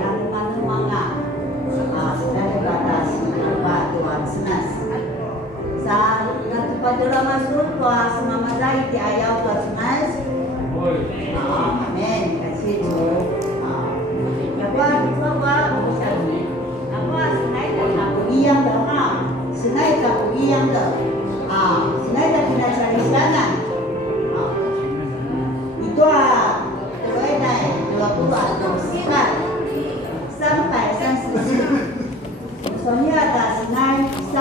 yang mana-mana sebenarnya batasi apa Tuhan senas. Sa nagpadala masuk Tuhan semama zaidi ayaw Tuhan senas. Amen. Kasih Tuhan.不一样的啊，是那个不一样的啊，是那个跟他说的相啊，一段对的，不断都是334，所以的是那334，335。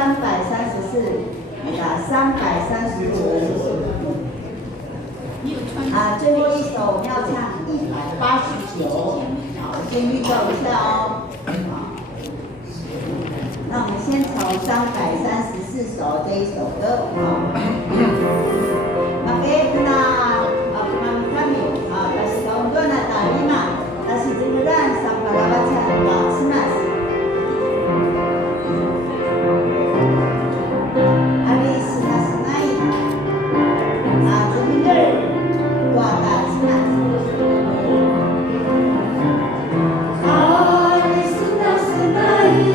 最后一首我们要唱189，先预告一下哦。那我们先从334首这一首歌Oke, na pemahami kami, kasih kaum doa na tarima, kasih dengeran sampai baca Pak Senas. Hari Senas naik, dengar doa tak Senas. Hari Senas naik.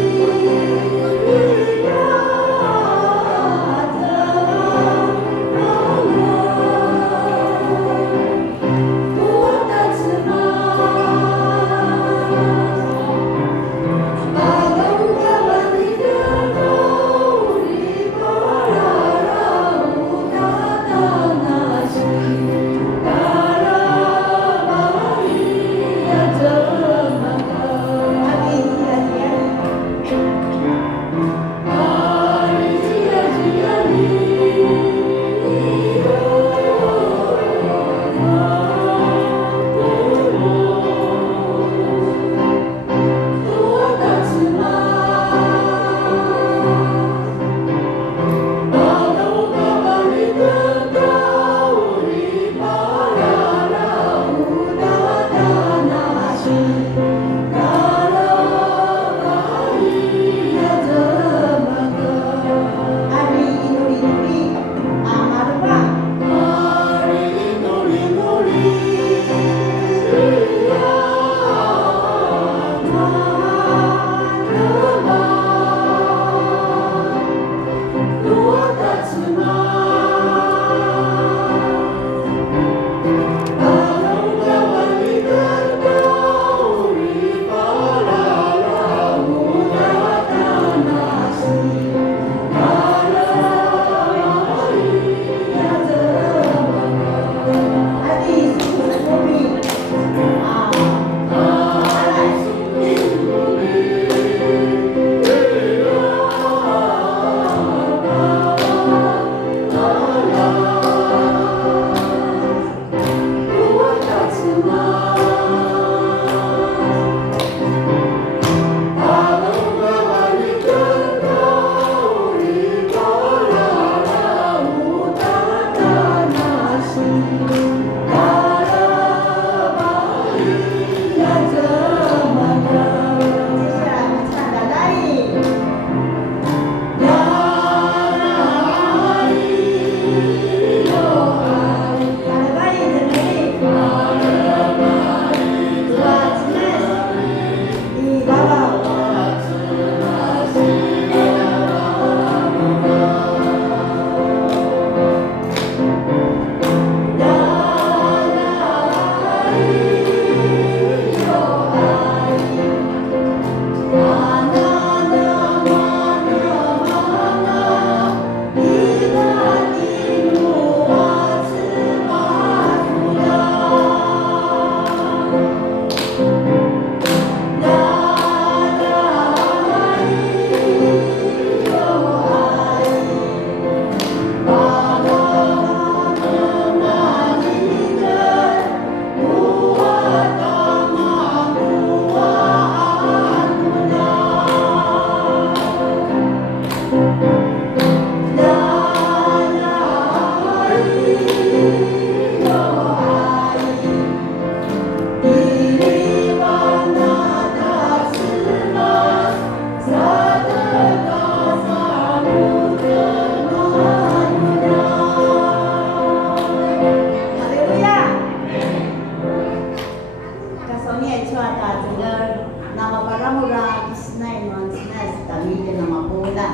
suata dengar nama para murah isnai nonsnas kami dia nama pula.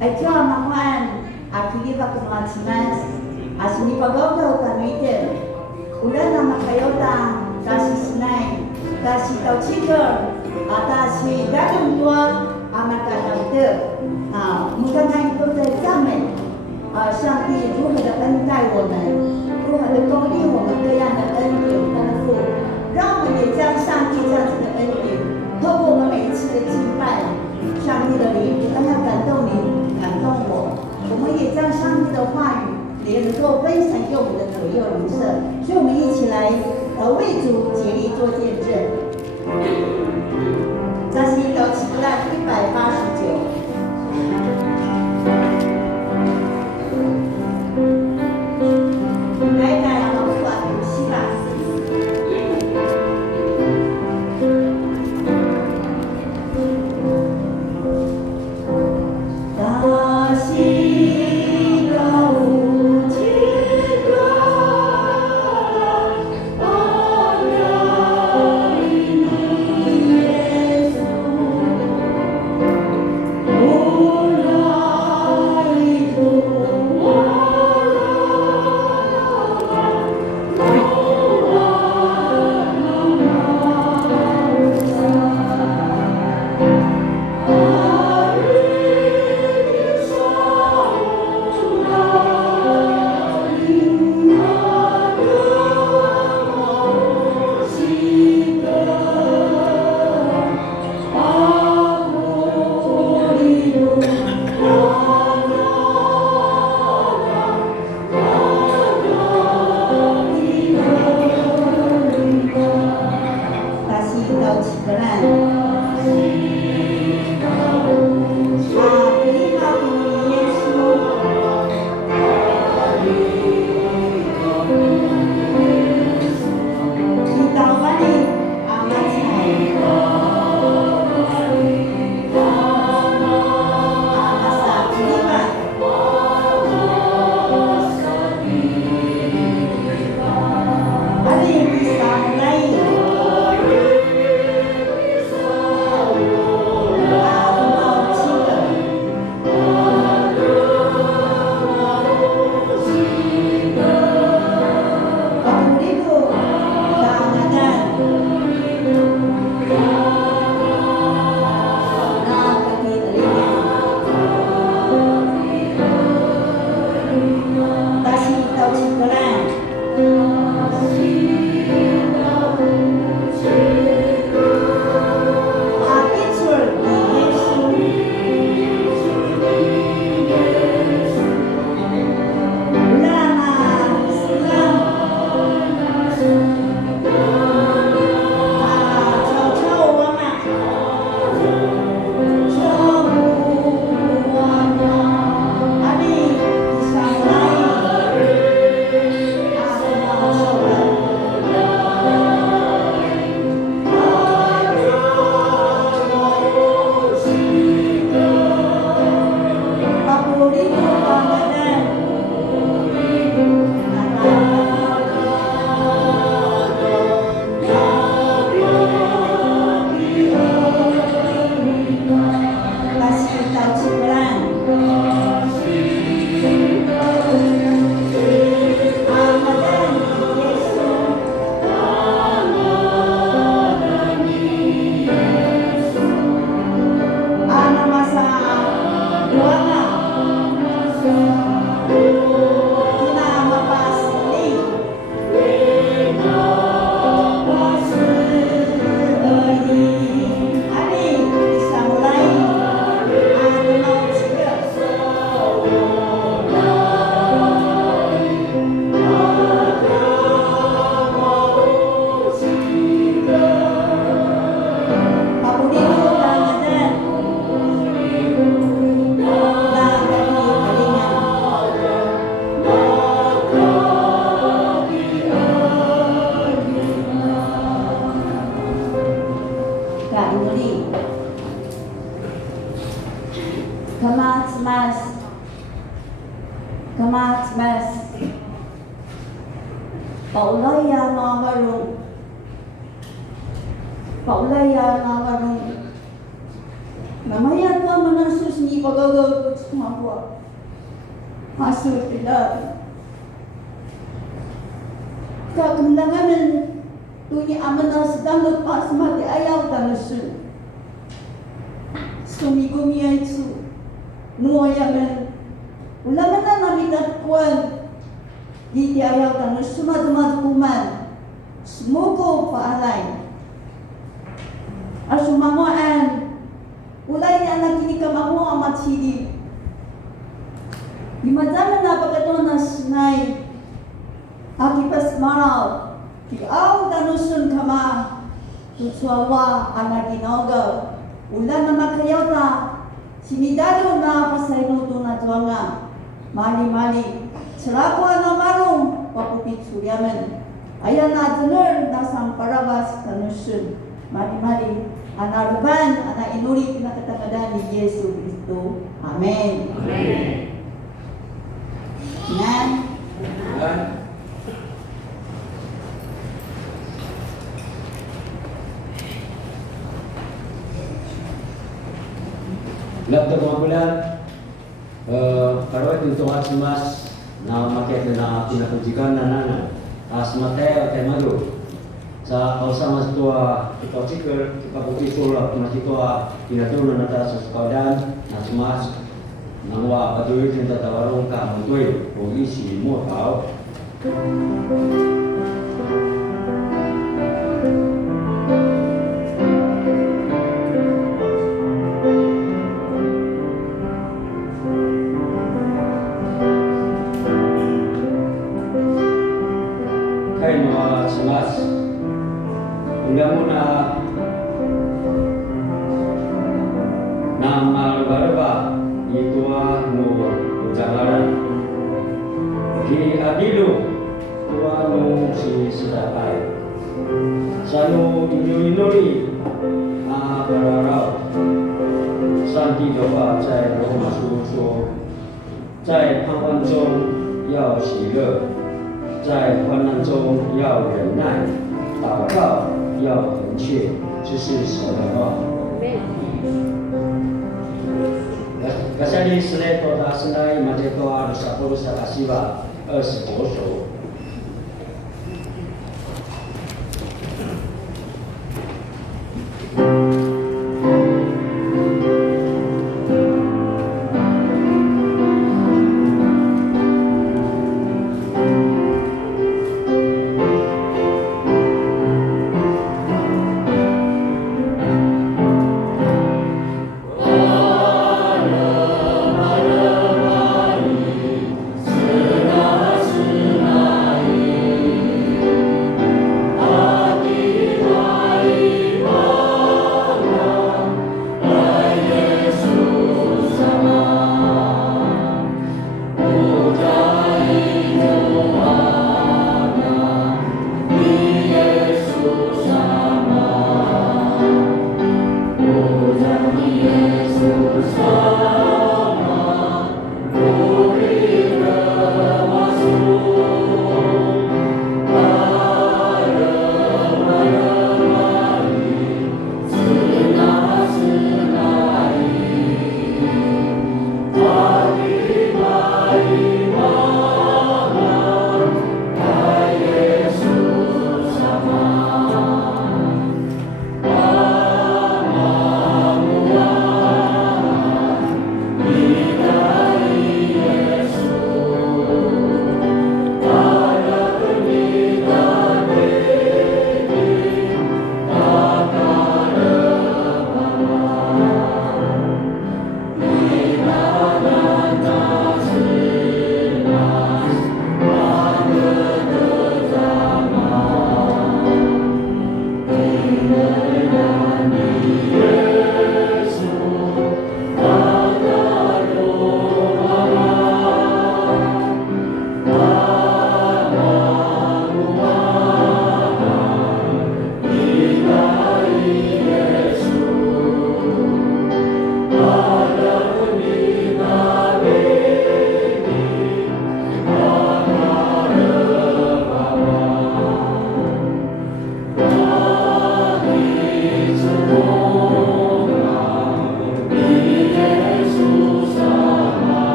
Aja makan akhirnya pakai nonsnas asli pagau kami dia. Udah nama kayota kasih isnai kasih tahu cikar atas si dalam tua amat kata itu. Mungkin itu terjamin. 上帝如何的恩待我们，如何的供应我们各样的恩典丰富，让我们也将上帝这样子的恩典，透过我们每一次的敬拜，上帝的灵不但要感动你，感动我，我们也将上帝的话语也能够分享给我们的左右邻舍，所以我们一起来为主竭力做见证。这是一首诗赞189。paulaya na marong namaya tua manasus ni pagagaw semua buat masuk tidak kekendangan tunya amana sedang lepas mati ayau tanusun sumigumia itu nuayamen ulamana namitat kuan di ayau tanusun madu kuman semoga paalai asumamuan ulay ni anak ini kamamu amat sidi di majaman na pagkatunas nay akipas maraw di aw tanusun kama tutsuawa anak inogaw ulan na makayawta sinidado na pasaynuto na tuwanga mali sarapwa na marong papupit suryaman ayan na tuner na sang parabas tanusun mali anaruban ana inuri pinakatamadan ni Yesu Kristo. Amen. Amen. Amen. Labda mga bulan, karoy tuntung at simas na makita na pinakujikan na nana. As Mateo at Malu. Sa kausamas tua kita cikir, kita bukti lah masih tua pinatunan na sa sukaudan na simas nangwa patuloy sa tatawarong ka mutoy o isi mo tao. Kaya mga simas, undang mo na maluba-luba ito no jalaran di adilu tua no si sedapay sanu inuri bararau santi doa 在罗马书说在盼望中要喜乐在患难中要忍耐祷告要恒切这是神的话Kasih selain kota sendai majeko harus sepuluh sakasiba 20首。Sena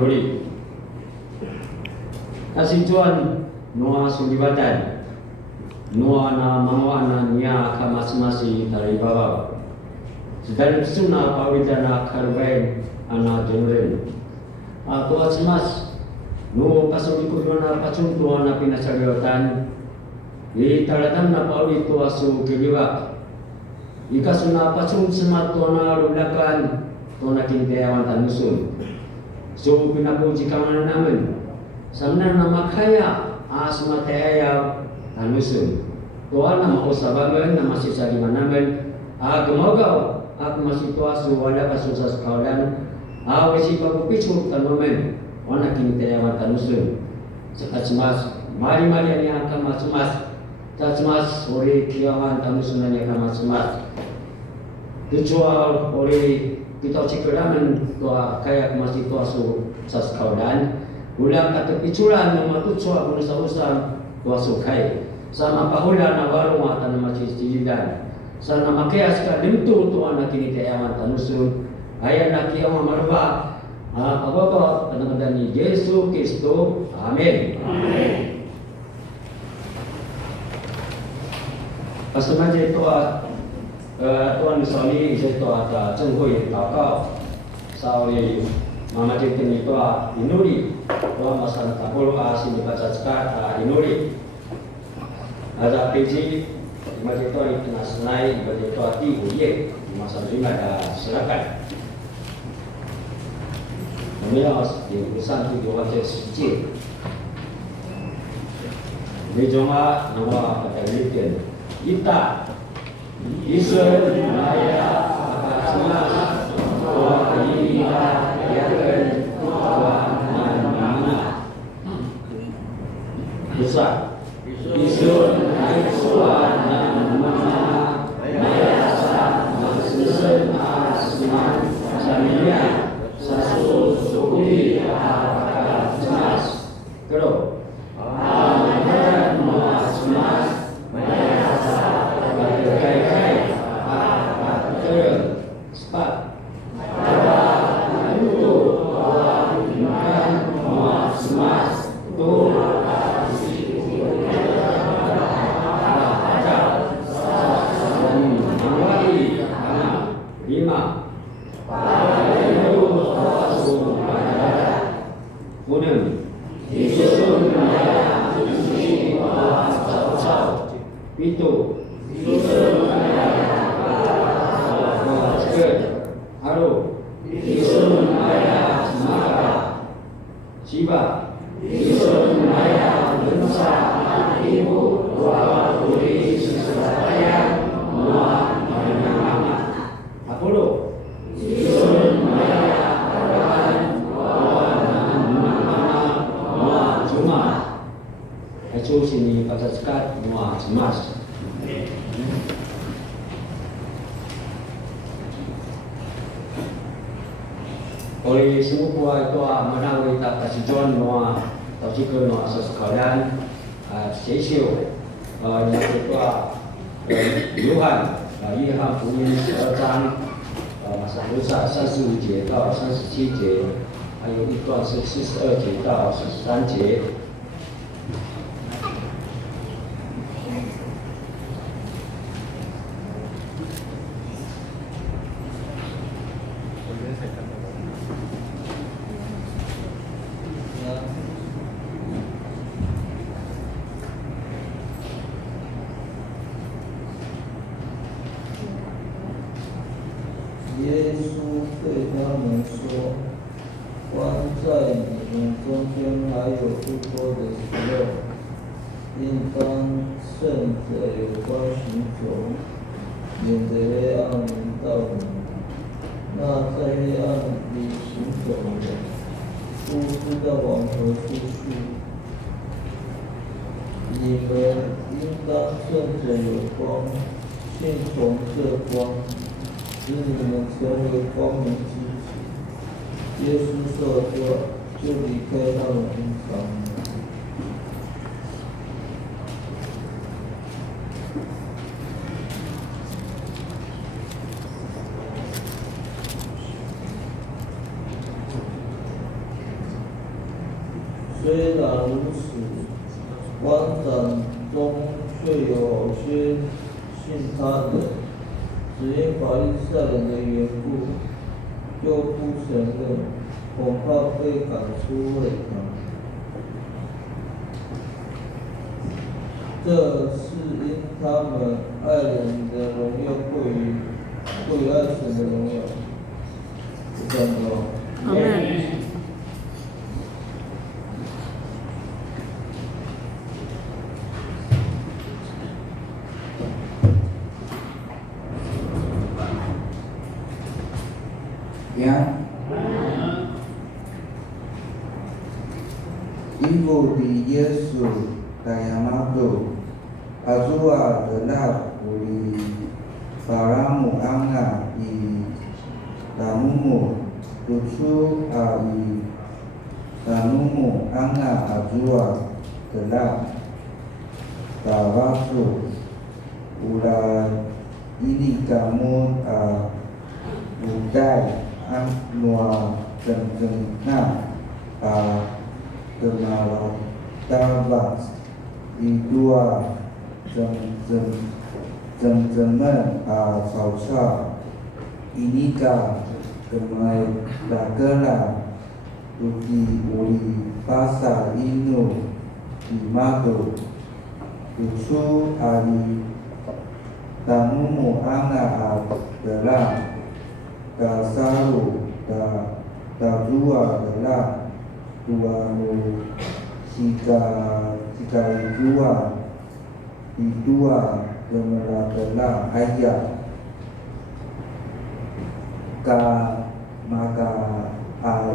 Inuri. Kasih Tuhan Noah sulibatan Noah na mga niya kamas-masi dari bawah. Sedang suna pawidana karbain ana jenren. Aku asmas no pasuli ko na pacuntuan na pinasalitan. Italatan na pauli to asu kiliwa. Ika suna pacung semat to na rulakan to na kinteawan tanusun. So pinapuji kaman namin. Samna na makaya asma teaya tanusun. Tuhan nama usahakan nama sisa di mana men. Gemogau aku masih tua suwala kasusah sekalian. Wisi babu picu tanomen. Wana kini teawan tanusun. Sekas mari yang akan mas. Tasmas ori kiawan tanusunan yang akan mas. Dijual ori kita cikeramen tua kayak masih tua su saskaudan. Ulang kata piculan nama tujuan usaha tua su kai. Sama pahula na warung atan na masisidan. Sana makias ka limtu tu anak ini teawan tanusun. Ayan na kiyang mamarba. Pagbabaw panangadan ni Yesu Kristo. Amen. Amen. Pasaman ito tuan misali ito at cengkoy takaw. Sa uli mamajitin ito inuri. Tuan masan tapul sinibaca inuri. Ada PJ Majito Internasional Majito Ati Uye masa lima ada silakan. Namanya di urusan tujuh wajah suci. Ini cuma nama pada Libyan. Kita Israel Maya Akas Tua Ina Yaken Tua Mana besar. Isun Aisuan Nama Mayasa Masusun Asman Samia Sasul Sukuli Apakah Cemas Kero Amadan Mas Mayasa Berkai-kai Apakah Kero Sepat Apakah itu Amadan Mas Tuh lima Kunun Isun Maya Isi Cau Pitu Isun Maya Sekut Haru Isun Maya Maka Siba Isun Maya Bensa Ibu Dua Puri Sesuatu Muat Apollo Isun Maya Arahan Muat Cuma Itu sini kata sekat Muat Cemas. Oleh semua itu menawi tak kasih John Noah atau jika Noah sekalian sesio yang itu Yohan Yohan punya tentang masa dosa 35节到37节，还有一段是42节到43节。耶稣对他们说：“关在你们中间还有不多的时候，应当趁着有光行走，免得黑暗临到你们。那在黑暗里行走的，不知道往何处去。你们应当趁着有光，信从这光。”使你们成为光明之子。耶稣说着，就离开他们地方。虽然如此，官长中却有些信他的，只因法利赛人的缘故，就不承认，恐怕被赶出会堂。这是因他们爱人的荣耀过于爱神的荣耀。这样的哦。阿门。Ibu di Yesus Tayamatu Azua adalah uli paramu anga I tamumu tusu ai tamumu anga azua adalah tawasu ula ini kamu udai nua tengah Kenal tabas Idua Teman Sausa Inika Kemai Lakela Tuki Uli Pasa Inu Imado Tusu Ali Tamumu Anga adalah Kasaru Tadua adalah Tuanu Jika Idua Gemeladalah ayat Ka maka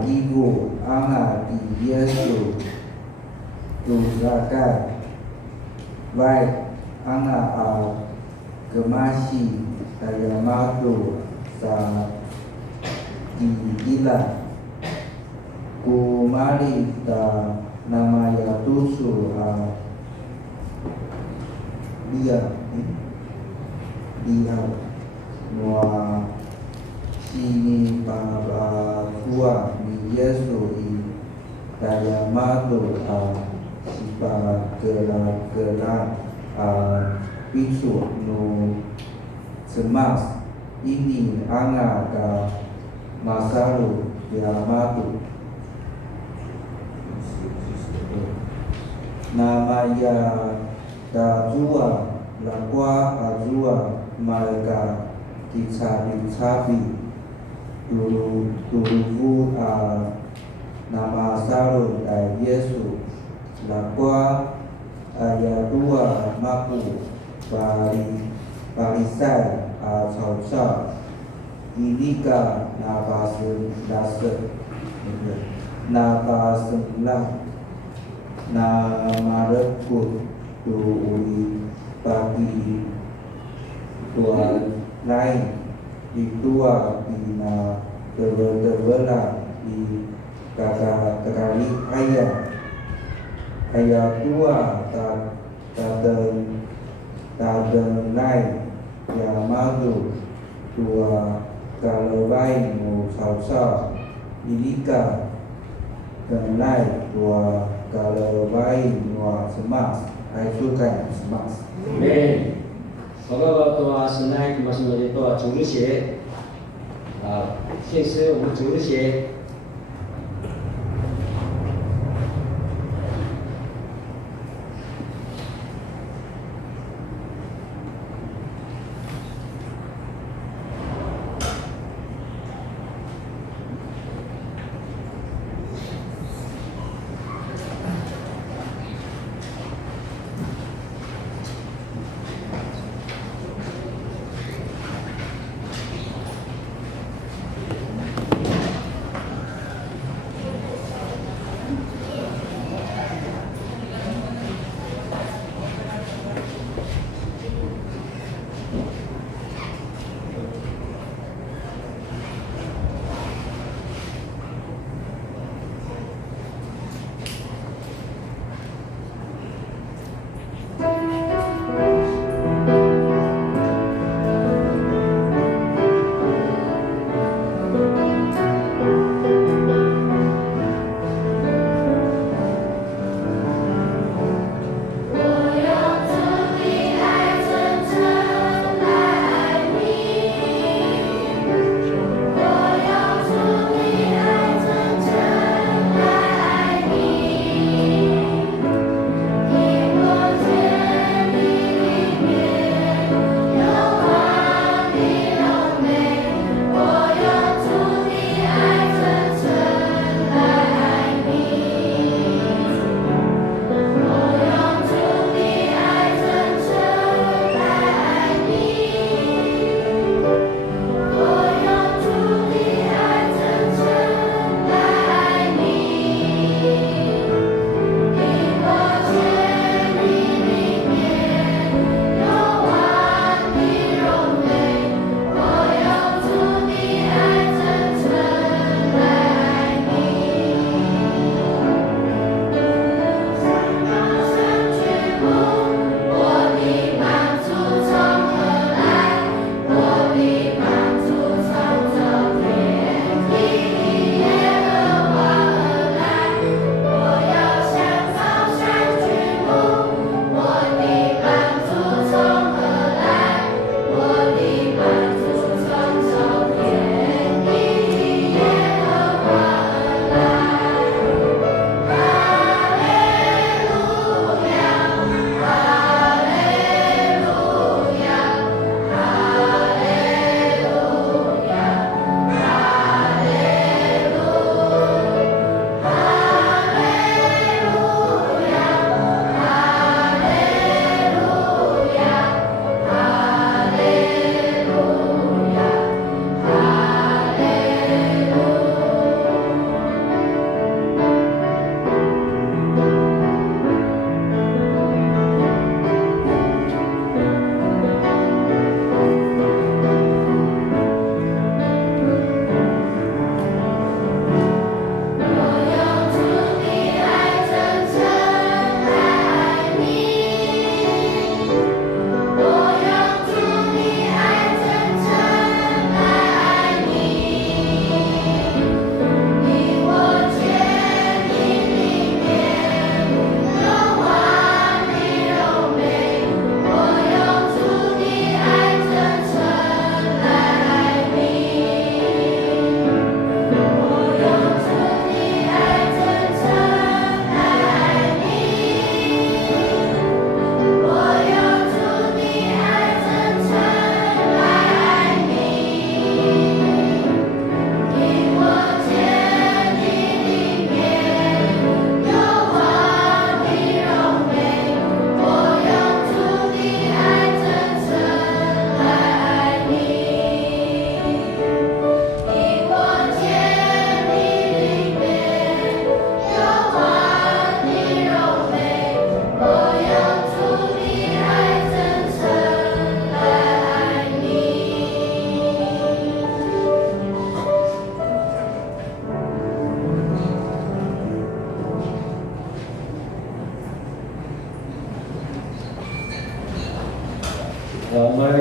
Ibu Anga di Yesus Tuzakai Baik Anga Gemasi Tayamatu Sa Diilah Kumari ta nama Yatusu dia Noa sini para tua di Yesu I Tayamatu sipa gelar pisu no semas ini anga ka masalu Yamatu Namanya Dajua Lakwa Azua mereka dicabi Turufu nama Sarun Yesus Lakwa ayat 2 Maku Parisai Sausa Inika Nabasun Dasar Nabasunlah na marekut tuuli bagi tua lain ditua na terbelah di kata kali ayat 2 taden lain yang madu tua kalau baik mu sausa inika dan lain tua kalau baik nuah semas, hancurkan semas. Amin. 祷告的多啊，神来给我们的多主日学现实我们主日学。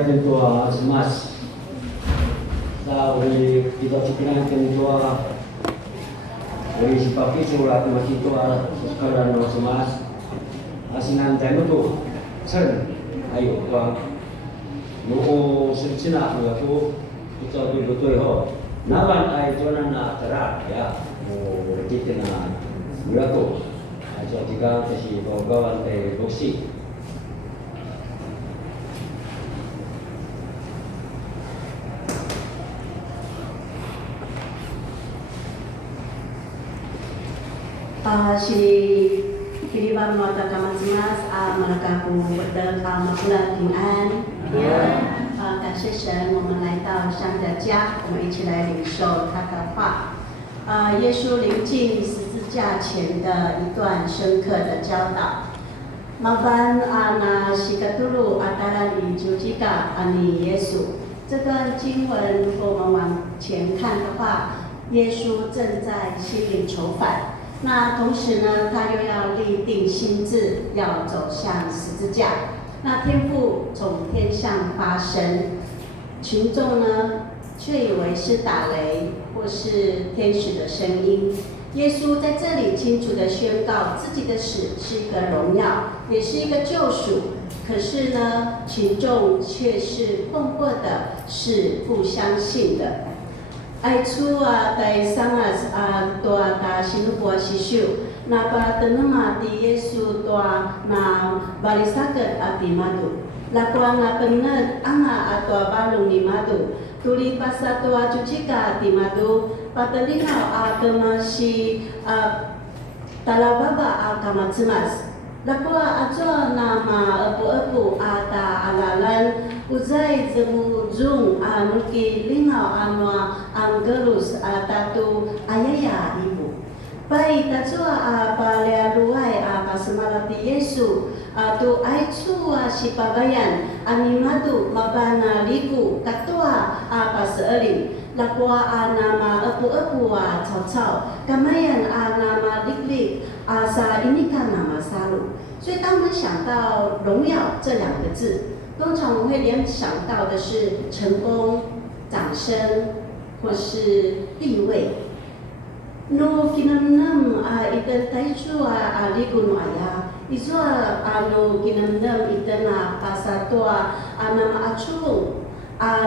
natin tua semas. Sa uli kita pikiran tua uli sipaki surat masih tua sekarang no semas. Asinan tayo tu, sir, ayo tua. Noo sina ngaku kita betul ho. Nawan ay tuan na tera ya. Oh kita na ngaku. Aja tiga kasi kawan boksi. Si Kiriban Mata Kamatmas Malakaku Berdeng Makulat平安 感谢神，我们来到神的家，我们一起来领受他的话。耶稣临近十字架前的一段深刻的教导。Maban na sikatulu ataran di Jujika ani Yesu。这段经文如果我们往前看的话，耶稣正在心领囚犯。那同时呢，他又要立定心志，要走向十字架。那天父从天上发声，群众呢却以为是打雷或是天使的声音。耶稣在这里清楚地宣告自己的死是一个荣耀，也是一个救赎。可是呢，群众却是困惑的，是不相信的。爱出在sangat doa ta sinupua sisu na patenema di Yesu doa na balisaket ati madu lakwa na penet anga atau balung ni madu tuli pasa doa cucika ati madu patelina kemasi talababa kamatsemas lakwa ajo nama epu-epu ata alalan uzai zebujung nuki lingau anwa anggerus tatu ayaya ibu. Pai tajua palea luai pasemalati Yesu tu aicu sipabayan animadu mabana liku katua paseeli lakwa nama epu-epu cao-cao kamayan nama lik-lik sa ini kan nama salu。所以当我们想到荣耀这两个字，通常我们会联想到的是成功、掌声或是地位。No kinamnam itan taiju alikun ayah, isu no kinamnam itan pasatoa nama acung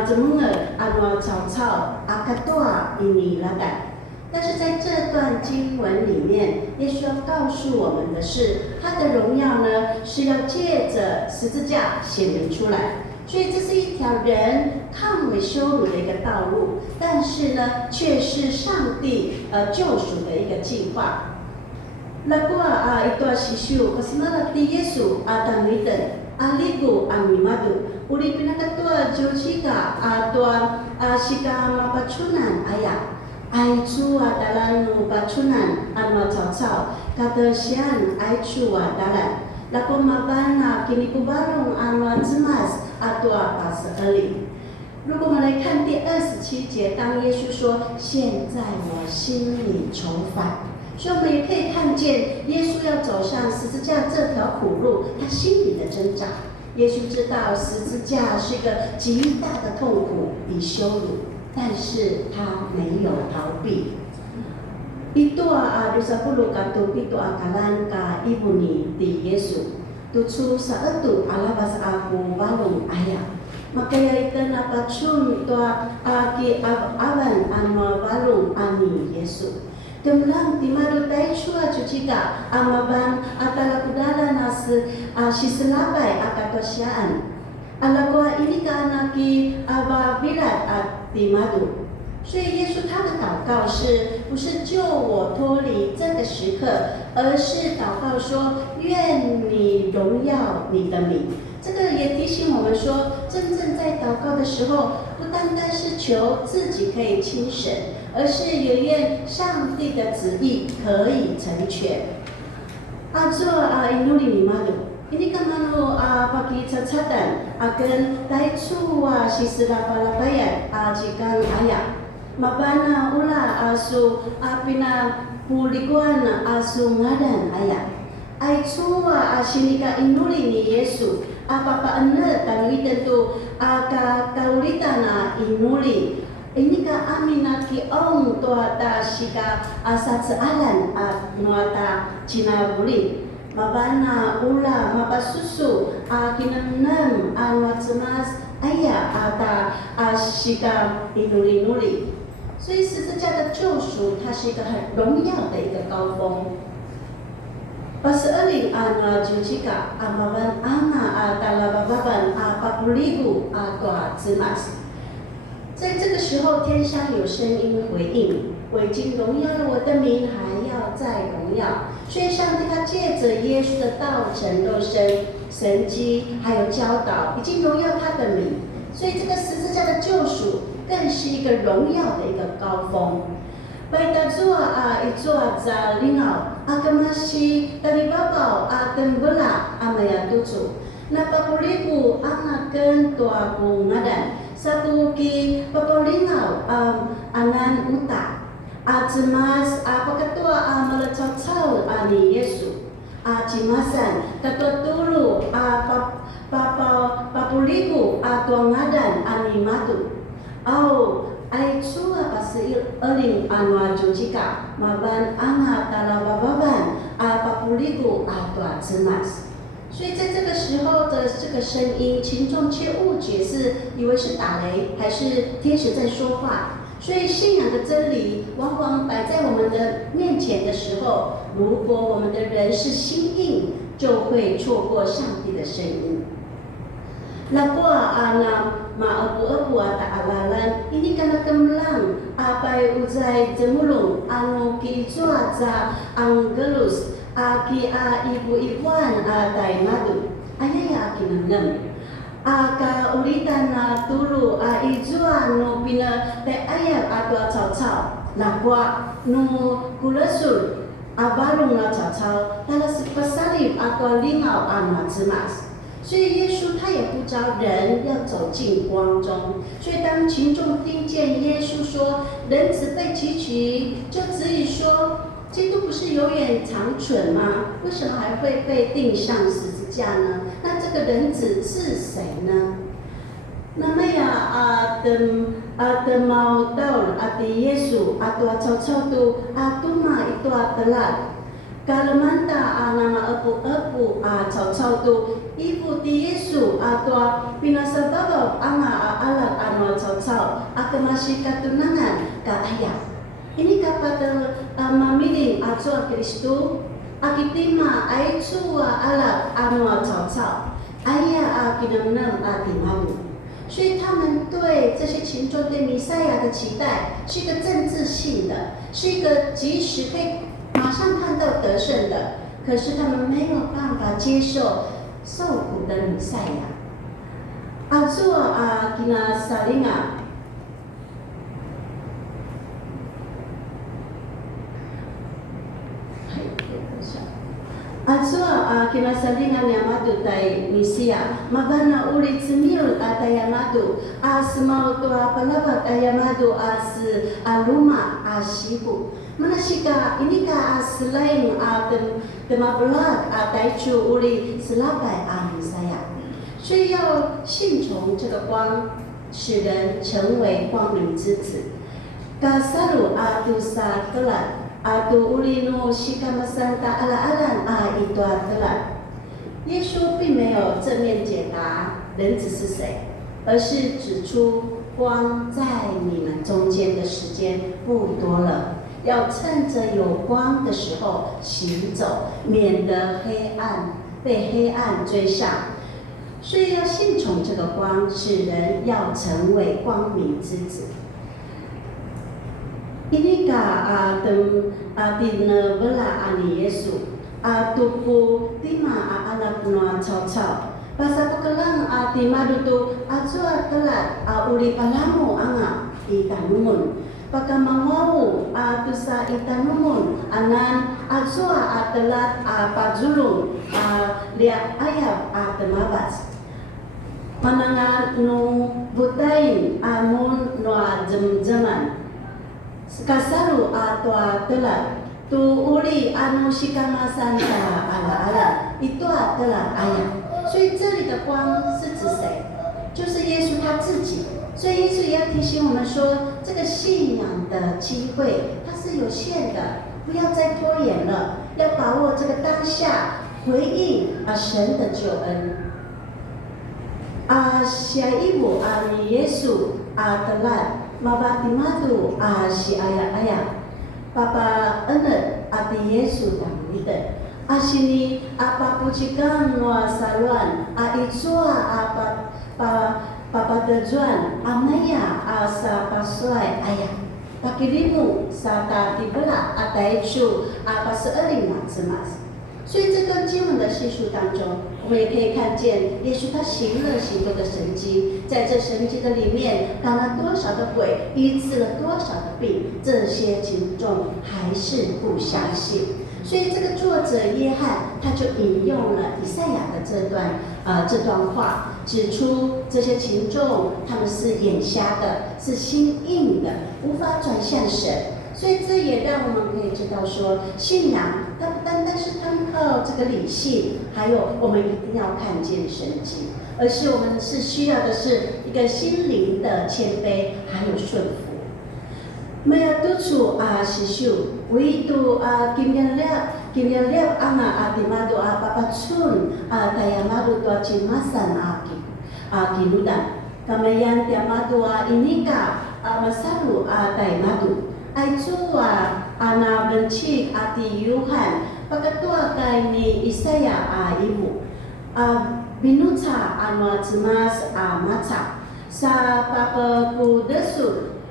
jemengat anu cao-cao akatoa ini ladat。但是在这段经文里面，耶稣要告诉我们的是，他的荣耀呢是要借着十字架显明出来。所以这是一条人抗为羞辱的一个道路，但是呢，却是上帝救赎的一个计划。Lagu itu sisyu kesenala di Yesu atamiten aligu amimadu uli pinakatua josika atua sika mapacunan ayah aicu adalanu pacunan anu cao-cao kata sian aicu adalan laku mabana kini kubarung anu zemas atua pasali。如果我们来看第27节，当耶稣说：“现在我心里愁烦。”所以我们也可以看见，耶稣要走上十字架这条苦路，他心里的挣扎。耶稣知道十字架是一个极大的痛苦与羞辱，但是他没有逃避。Itu 20 katupi itu akalan ka ibu ni di Yesus. Tutu saatu alabas aku balung ayah. Makaya ita napacun to aki awan anu balung ani Yesus. Kemudian timadu taicua cucika amaban atala kudala nas siselabai akatosiaan. Alakwa ini ka anaki ababilat timadu。所以耶稣他的祷告不是救我脱离这个时刻，而是祷告说：愿你荣耀你的名。这个也提醒我们说，真正在祷告的时候，不单单是求自己可以轻省，而是也愿上帝的旨意可以成全。做inuli ni malu。Ini kan manu bagi catatan akan taicu siselapalabayan jika ayat mabana ula asu apina puliguan asu ngadan ayat aicu sinika inuli ni Yesu papa ene tanuiten tu kaulitan inuli. Ini ka amina ki ong tua ta shika asatsalan nuata Cina buli. Mabana ula mapasusu kinenam nuatsemas ayah shika inuli. 所以十字架的救赎，它是一个很荣耀的一个高峰。Pasering jujika amaban talababan papuligu tua zimas。在这个时候，天上有声音回应：我已经荣耀了我的名，还要再荣耀。所以上帝他借着耶稣的道成肉身、神迹还有教导，已经荣耀他的名。所以这个十字架的救赎，更是一个荣耀的一个高峰。Baita zua izua za lingau agamasi dari babau tembela amaya tutu. Na papuliku anaken tua bungadan satu ki papulingau anan uta. Jemas pakatua melecau-cau ani Yesu. Jimasan katua tulu papuliku tuangadan ani matu. Ai chua pasir eling jujika maban talababan papuligu tua zimas。所以在这个时候的这个声音，群众却误解是以为是打雷，还是天使在说话。所以信仰的真理往往摆在我们的面前的时候，如果我们的人是心硬，就会错过上帝的声音。Lakwa maapu-apu alalan ini kana kemlang apai uzai jemulung kiizua za anggelus ibu-ibuan taimadu ayaya kinenem ulitan tulu izua no pina te ayat atau cau-cau lakwa no kulasul balung cau-cau talas pesalib atau lingau zimas。所以耶稣他也不招人要走进光中，所以当群众听见耶稣说人子被提取，就质疑说，基督不是永远长存吗？为什么还会被钉上十字架呢？那这个人子是谁呢？那么呀的mau daul ati Yesus atau cau-cau tu atuma itu adalah Kalamanta nama epu-epu cau-cau tu ibu di Yesu atau pinasabab alat cau-cau masih katunangan ka ayah. Ini kapata mamiling atau Kristu akitima aitu alat cau-cau ayah kinamnam malu。所以他们对这些群众对弥赛亚的期待是一个政治性的，是一个即时可以马上看到得胜的，可是他们没有办法接受受苦的弥赛亚。kina salinga。kinasalingan Yamatu tay Misia magana ulit semil Yamatu semau tua palabat Yamatu luma sibu manasika ini ka selain temabelak taichu uli selapai Misaya， 所以要信从这个光，使人成为光明之子。Kasaru sa telat Atu ulinu shikamasanta ala-alan itu adalah。耶稣并没有正面解答人子是谁，而是指出光在你们中间的时间不多了，要趁着有光的时候行走，免得被黑暗追上。所以要信从这个光，使人要成为光明之子。Ini ka dina bela ani Yesu tupu tima anak noa cau-cau Basa pekelang timadu tu azua telat uli palamu anga itanumun Pakamangawu tusa itanumun anan azua telat pajulung liat ayam temabas Mananga nu butain amun noa jem-jeman Kasaru atau telat tu uli shikamasan ala-ala itu adalah ayat. 所以这里的光是指谁？就是耶稣他自己。所以耶稣也要提醒我们说，这个信仰的机会它是有限的，不要再拖延了，要把握这个当下，回应神的救恩。下一步你耶稣telah mabati si ayah-ayah Papa enet di Yesus dan ite sini papucikan saluan itsua papa tujuan amaya sa pasuai ayah pakilimu sa tatibela ataichu paseeling semas。所以这段经文的叙述当中，我们也可以看见耶稣他行了许多的神迹，在这神迹的里面赶了多少的鬼，医治了多少的病，这些群众还是不相信。所以这个作者约翰他就引用了以赛亚的这段话，指出这些群众他们是眼瞎的，是心硬的，无法转向神。所以这也让我们可以知道说，信仰它不单单是单靠这个理性，还有我们一定要看见神迹，而是我们是需要的是一个心灵的谦卑，还有顺服。Maya tuju sisyu, witu kimyalep ana atimadu papatsun tayamadu tua cimasan kinudan. Kamayan tiamadu inika masalu taymadu. Aitu ana benci ati Yuhan pakatua kai ni Isaya ibu binuta anu cemas mata sa papa kudesuli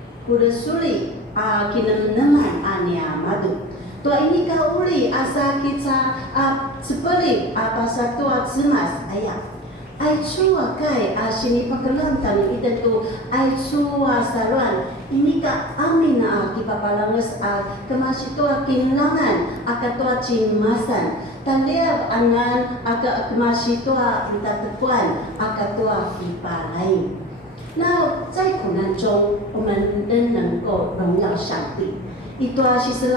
kinemeneman ania madu tua ini ka uli asa kita sepelik pasal tua cemas ayah Aitu kai sini pakelan tani itu aitu saluan ini ka amin ki papalanges kemasih tua kinlangan tua cimasan taliab anan kemasih tua minta tekuan tua kipa lain。那在苦难中，我们仍能够荣耀上帝。一段48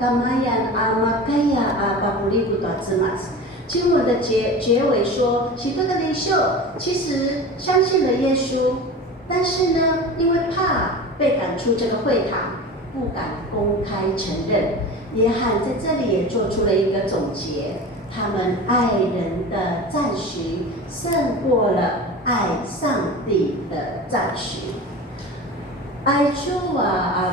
kamayan makaya papulibu tua cemas。经文的结尾说，许多的领袖其实相信了耶稣，但是呢，因为怕被赶出这个会堂，不敢公开承认。约翰在这里也做出了一个总结，他们爱人的赞许胜过了爱上帝的赞许。爱主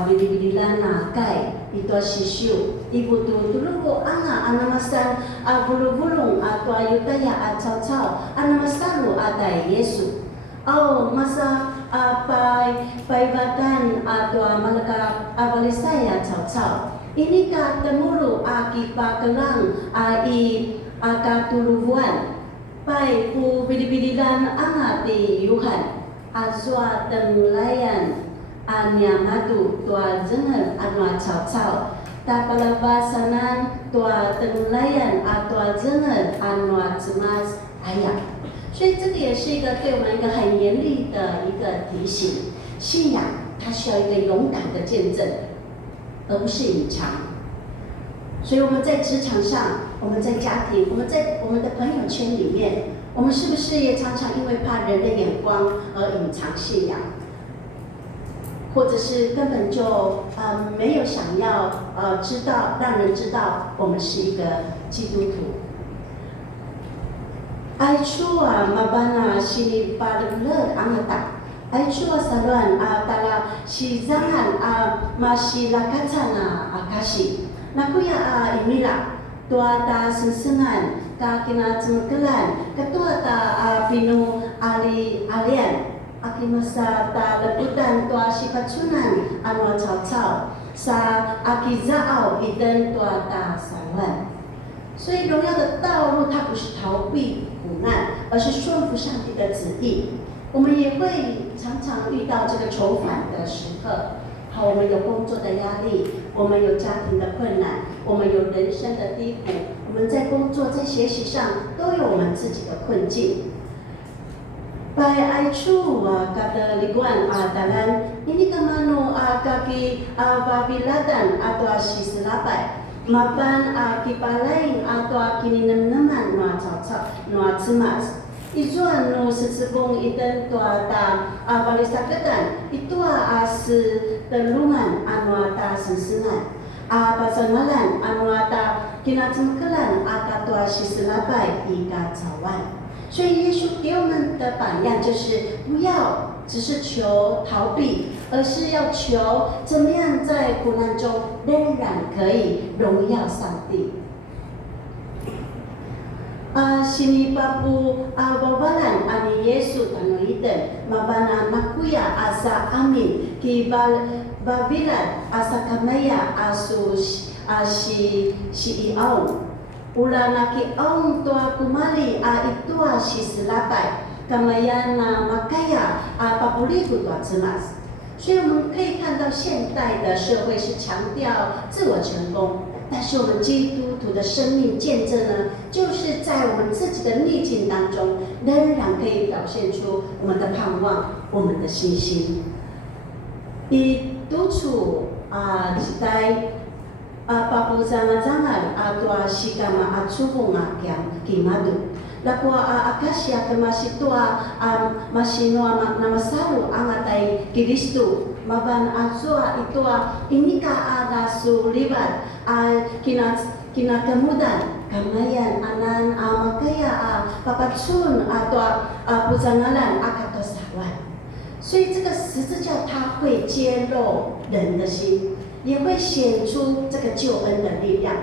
bilibilan kai itu sisyu ibu tu dulu anamasan bulung-bulung atau ayutaya acau-cau anamasalu ada Yesus. Masa paibatan atau malaka abalisaya acau-cau. Ini ka temulu akipa kelang katuluan. Pai pu bilibilan di Yuhan azwa temulayan ania madu tua jengan anua cau-cau tapalabasanan tua tenulayan tua jengan anua cemas ayah。所以这个也是一个对我们一个很严厉的一个提醒，信仰它需要一个勇敢的见证，而不是隐藏。所以我们在职场上，我们在家庭，我们在我们的朋友圈里面，我们是不是也常常因为怕人的眼光而隐藏信仰？或者是根本就没有想要知道，让人知道我们是一个基督徒。Aichu mabana sini padler angata. Aichu saluan tala si zangan masih lakatana akashi. Nakuya imila tua ta sensengan ka kina cemkelan ketua ta pinu alian. Aki masa ta leputan tua sipacunan anu cau-cau sa aki zao iden tua ta saluan。所以荣耀的道路，它不是逃避苦难，而是顺服上帝的旨意。我们也会常常遇到这个愁烦的时刻。好，我们有工作的压力，我们有家庭的困难，我们有人生的低谷，我们在工作、在学习上都有我们自己的困境。Pai aichu kata liguan dalan ini kamano kaki babilatan atau si selapai mapan kipalaing atau kininam-naman noa cacak noa cemas. Ijuan no sesebung iten tua ta balisakatan itu se terlungan anu ta sensengan pasangalan anu ta kinacemkelan tua siselapai ika cawan. 所以耶稣给我们的榜样就是不要只是求逃避，而是要求怎么样在苦难中仍然可以荣耀上帝。sini papu babalan ani Yesus anu iten mabana nakuya asa amin ki babilat asa kamaya asu si iau ula naki aung tua kumali itua si selapai kamaya na makaya papuliku tua cemas。所以我们可以看到现代的社会是强调自我成功，但是我们基督徒的生命见证呢，就是在我们自己的逆境当中，仍然可以表现出我们的盼望、我们的信心。以独处一代papu jangan-jangan tua sikama atsubung kimadu. Lakwa akasya kemasitua masinoa namasaru angatai Kristo maban azua itua inika adasu libat kina kemudan kamayan anan makaya papatsun atau pujangalan akatosawan。所以这个十字架它会揭露人的心，也会显出这个救恩的力量。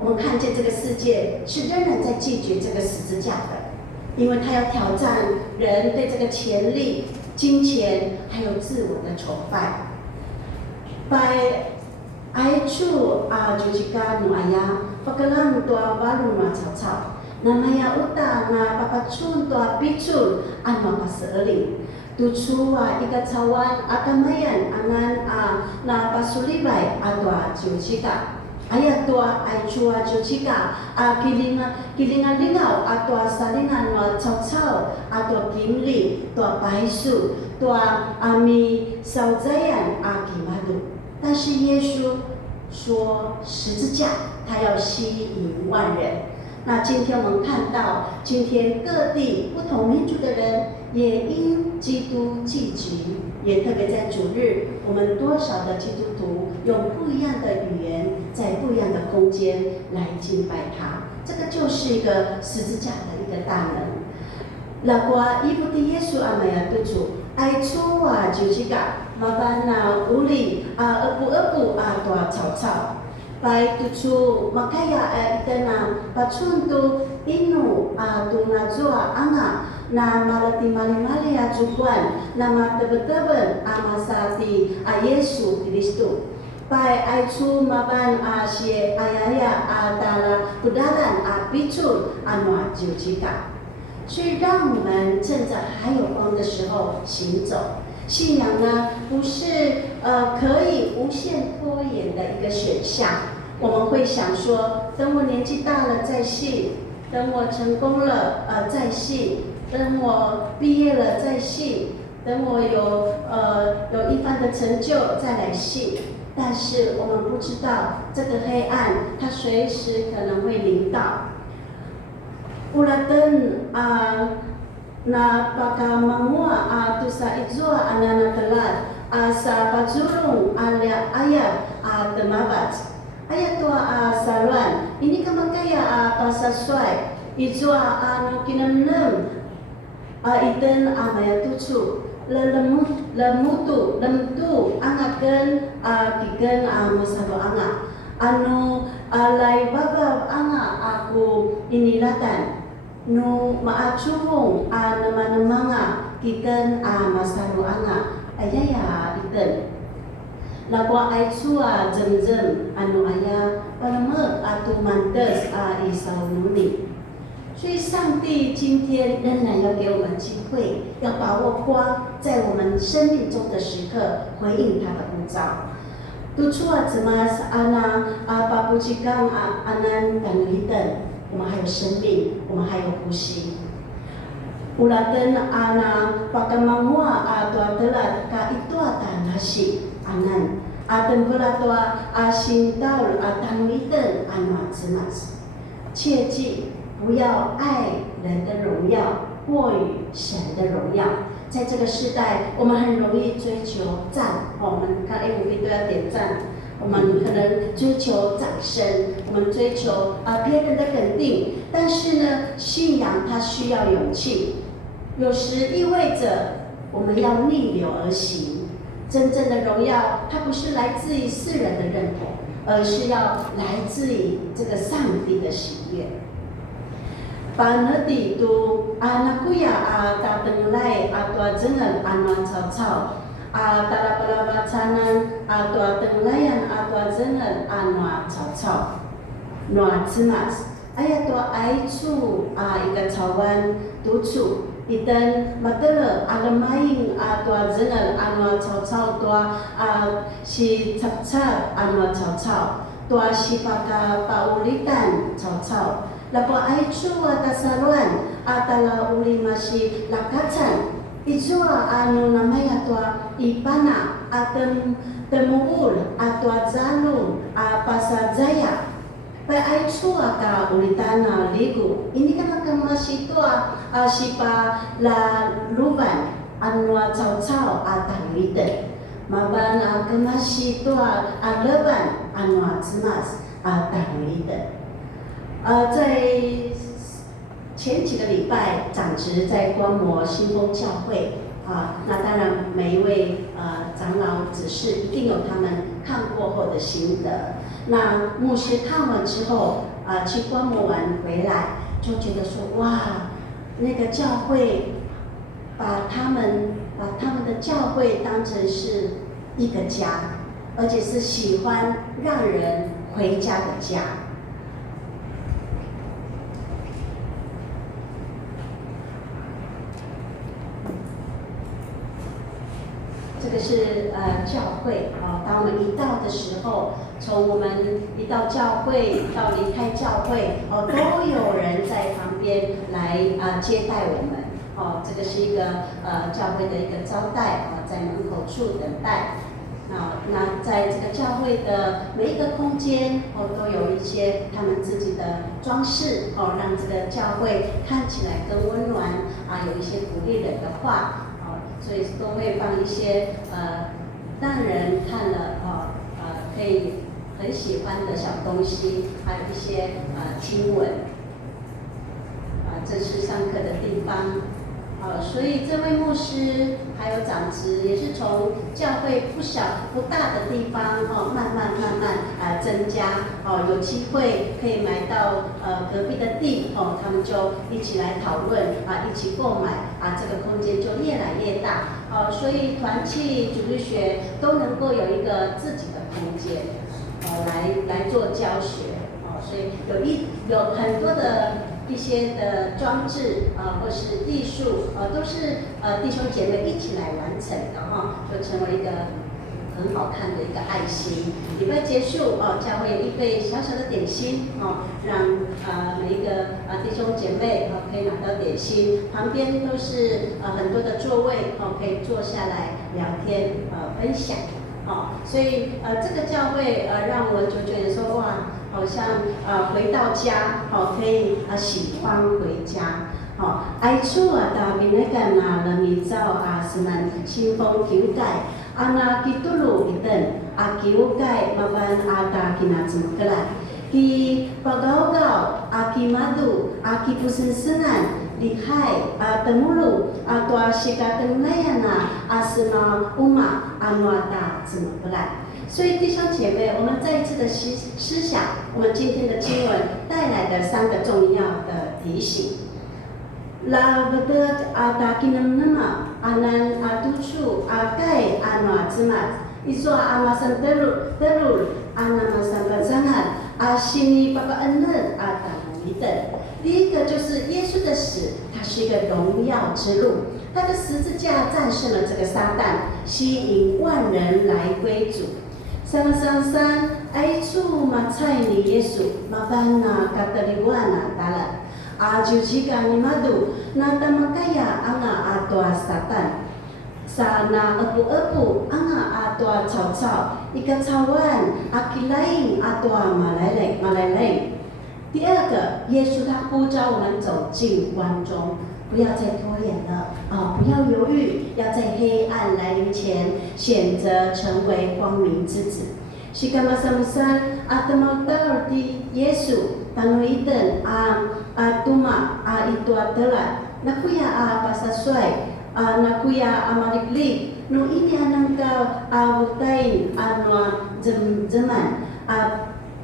我们看见这个世界是仍然在拒绝这个十字架的，因为它要挑战人对这个权力、金钱还有自我的崇拜。By aicu jujika nu aya pakalang tua balu na cacau namanya uta na papacun tua picul anu paseling tucua ika cawan akamayan angan na pasulibai atau jujika ayat tua aicua jujika kilingan lingau atau salingan wa cacau atau kimli tua paisu tua ami sauzayan akimadu。但是耶稣说十字架它要吸引万人。那今天我们看到，今天各地不同民族的人也因基督聚集，也特别在主日，我们多少的基督徒用不一样的语言，在不一样的空间来敬拜他。这个就是一个十字架的一个大能。Lakwa ibu ti Yesu amaya tuju ai chua jujika mabana uli epu-epu tua cau-cau pai tuju makaya itena pacuntu inu tuna jua anga na malati mali-mali ajubuan nama tebe-tebe amasati Yesu Kristo pai aicu maban sie ayaya adala kudalan picul anu jujika。所以让我们趁着还有光的时候行走。信仰呢，不是可以无限拖延的一个选项。我们会想说，等我年纪大了再信，等我成功了再信，等我毕业了再信，等我有一番的成就再来信。但是我们不知道这个黑暗，它随时可能会临到。Ulatan na pakamamua tu sa ijua anana telat sa pajurung alia ayat temabat ayat tua saluan ini kamakaya pasaswai ijua anu kinamnem iten amaya tucu lemutu angaken kiken masalu anga anu alai babab anga aku inilatan nu maacubung nama-namanga kiken masalu anga ayaya iten lakwa aicua jem-jem anu aya palamek atu mantes isau nuni。所以上帝今天仍然要给我们机会，要把握光在我们生命中的时刻，回应他的呼召。Tucua cemas papucikang anan kanulitan，我们还有生命，我们还有呼吸。Ulatan pakamamua tua telat ka itu nasi anan 等不拉多行到当一等暖子嘛，切记不要爱人的荣耀过于神的荣耀。在这个时代，我们很容易追求赞，我们看 FB 都要点赞，我们可能追求掌声，我们追求别人的肯定。但是呢，信仰它需要勇气，有时意味着我们要逆流而行。真正的荣耀，它不是来自于世人的认同，而是要来自于这个上帝的喜悦。Pada itu anakku ya datang lai atau jangan anak cau-cau tara pelawacanan atau datang layan atau jangan anak cau-cau noa cemas ayat tua aicu ika cawan tucu itan matele alamain atau jangan anak cau-cau tua si cap-cap anak cau-cau tua si paka paulitan cau-cau Lapo aicu atasaruan atala uli masih lakacan ijua namanya tua ipana atem temuul atau jalu pasar jaya pa aicu aka ulitana ligu ini kan akan masih tua sipa la luban anua cau-cau atang lite maban akan masih tua leban anua cemas atang lite在前几个礼拜，长职在观摩新丰教会那当然每一位长老执事一定有他们看过后的心得。那牧师看完之后去观摩完回来，就觉得说哇，那个教会把他们的教会当成是一个家，而且是喜欢让人回家的家。这个是教会当我们一到的时候，从我们一到教会到离开教会都有人在旁边来接待我们这个是一个教会的一个招待在门口处等待。那在这个教会的每一个空间都有一些他们自己的装饰让这个教会看起来更温暖有一些鼓励人的话。所以都会放一些让人看了可以很喜欢的小东西，还有一些经文这是上课的地方所以这位牧师还有长职也是从教会不大的地方慢慢增加有机会可以买到隔壁的地他们就一起来讨论一起购买这个空间就越来越大所以团契主日学都能够有一个自己的空间来做教学所以有很多的一些的装置或是艺术都是弟兄姐妹一起来完成的就成为一个很好看的一个爱心。礼拜结束教会预备小小的点心让每一个弟兄姐妹可以拿到点心，旁边都是很多的座位可以坐下来聊天分享所以这个教会让我就觉得说哇，好像回到家可以喜欢回家爱厝大面那个那了米照是咱新丰求改那基督路一等求改麻烦大给那怎么个来ki pagau-gau ki madu ki pusensenan lihai temulu atau sikateng layana asena uma anuata 怎么不来？所以弟兄姐妹，我们再一次的思想我们今天的经文带来的3个重要的提醒。La bedet kinam nama anan atucu kai anwa cemat isu amasan terul anamasan bazangan sini papa enen等第一个就是耶稣的死，它是一个荣耀之路，他的十字架战胜了这个撒旦，吸引万人来归主。333爱主马菜尼耶稣，马班那卡特里瓦那达了，就jika ni madu na tamakaya anga atwa satan。Sana epu-epu anga atua cao-cao, ika cawan, aki lain atua malai。第二个，耶稣他呼召我们走进光中，不要再拖延了不要犹豫，要在黑暗来临前选择成为光明之子。Jika masa-masa atau di Yesus tanu iten tuma itu adalah nakuya pasaswai nakuya amariklik nu ini anangka butain anwa zaman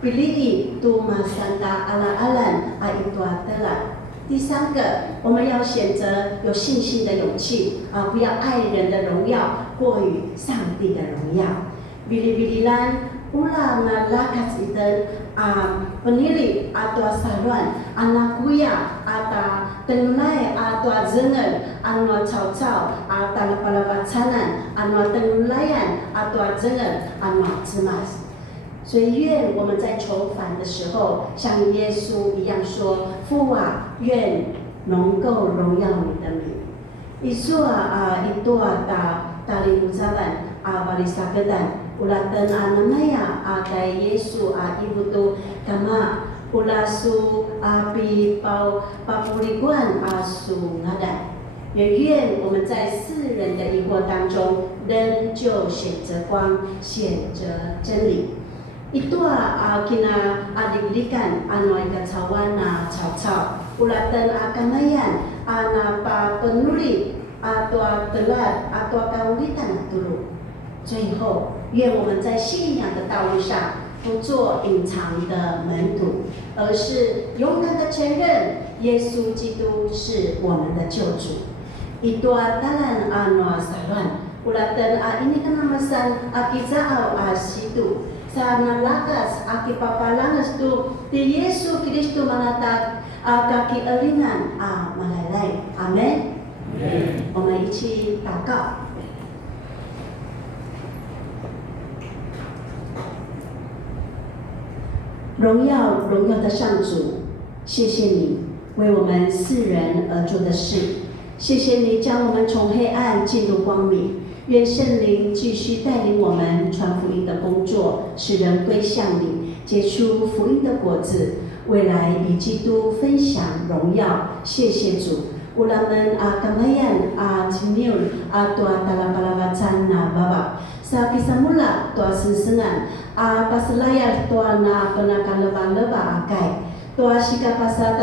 pilih tu masanta ala-alan itu adalah。第三个，我们要选择有信心的勇气不要爱人的荣耀过于上帝的荣耀。Bili-bililan ulang lakas iten penilih atau saluan anak kuya atau tenulai atau zengen anu cao-cao atau palabacanan anu tenulayan atau zengen anu cemas。所以愿我们在愁烦的时候，像耶稣一样说：“父啊，愿能够荣耀你的名。” Isu itu tali ucapan balisakedan ulatan anamaya kay Yesu ibu tu kama ulasu api papuliguan asu ngadan。也愿我们在世人的疑惑当中，仍旧选择光，选择真理。Itu kina adilikan ika cawan cao-cao ulatan akamayan pa penuli atau telat atau kaulitan dulu。最后，愿我们在信仰的道路上不做隐藏的门徒，而是勇敢的承认耶稣基督是我们的救主。Itu adalah saluan ulatan ini kan namasan akizao situ。Sana lakas aki papalangas tu di Yesus Kristus manatag kaki elingan malalai。阿门。我们一起祷告。荣耀的上主，谢谢你为我们世人而做的事，谢谢你将我们从黑暗进入光明。愿圣灵继续带领我们传福音的工作，使人归向你，结出福音的果子，未来与基督分享荣耀。谢谢主。Ulaman kamayan jiniun tua talapalabacan baba. Sa pisamula tua sensengan paselayar tua na penakan leba-leba akai. Tua sika pasa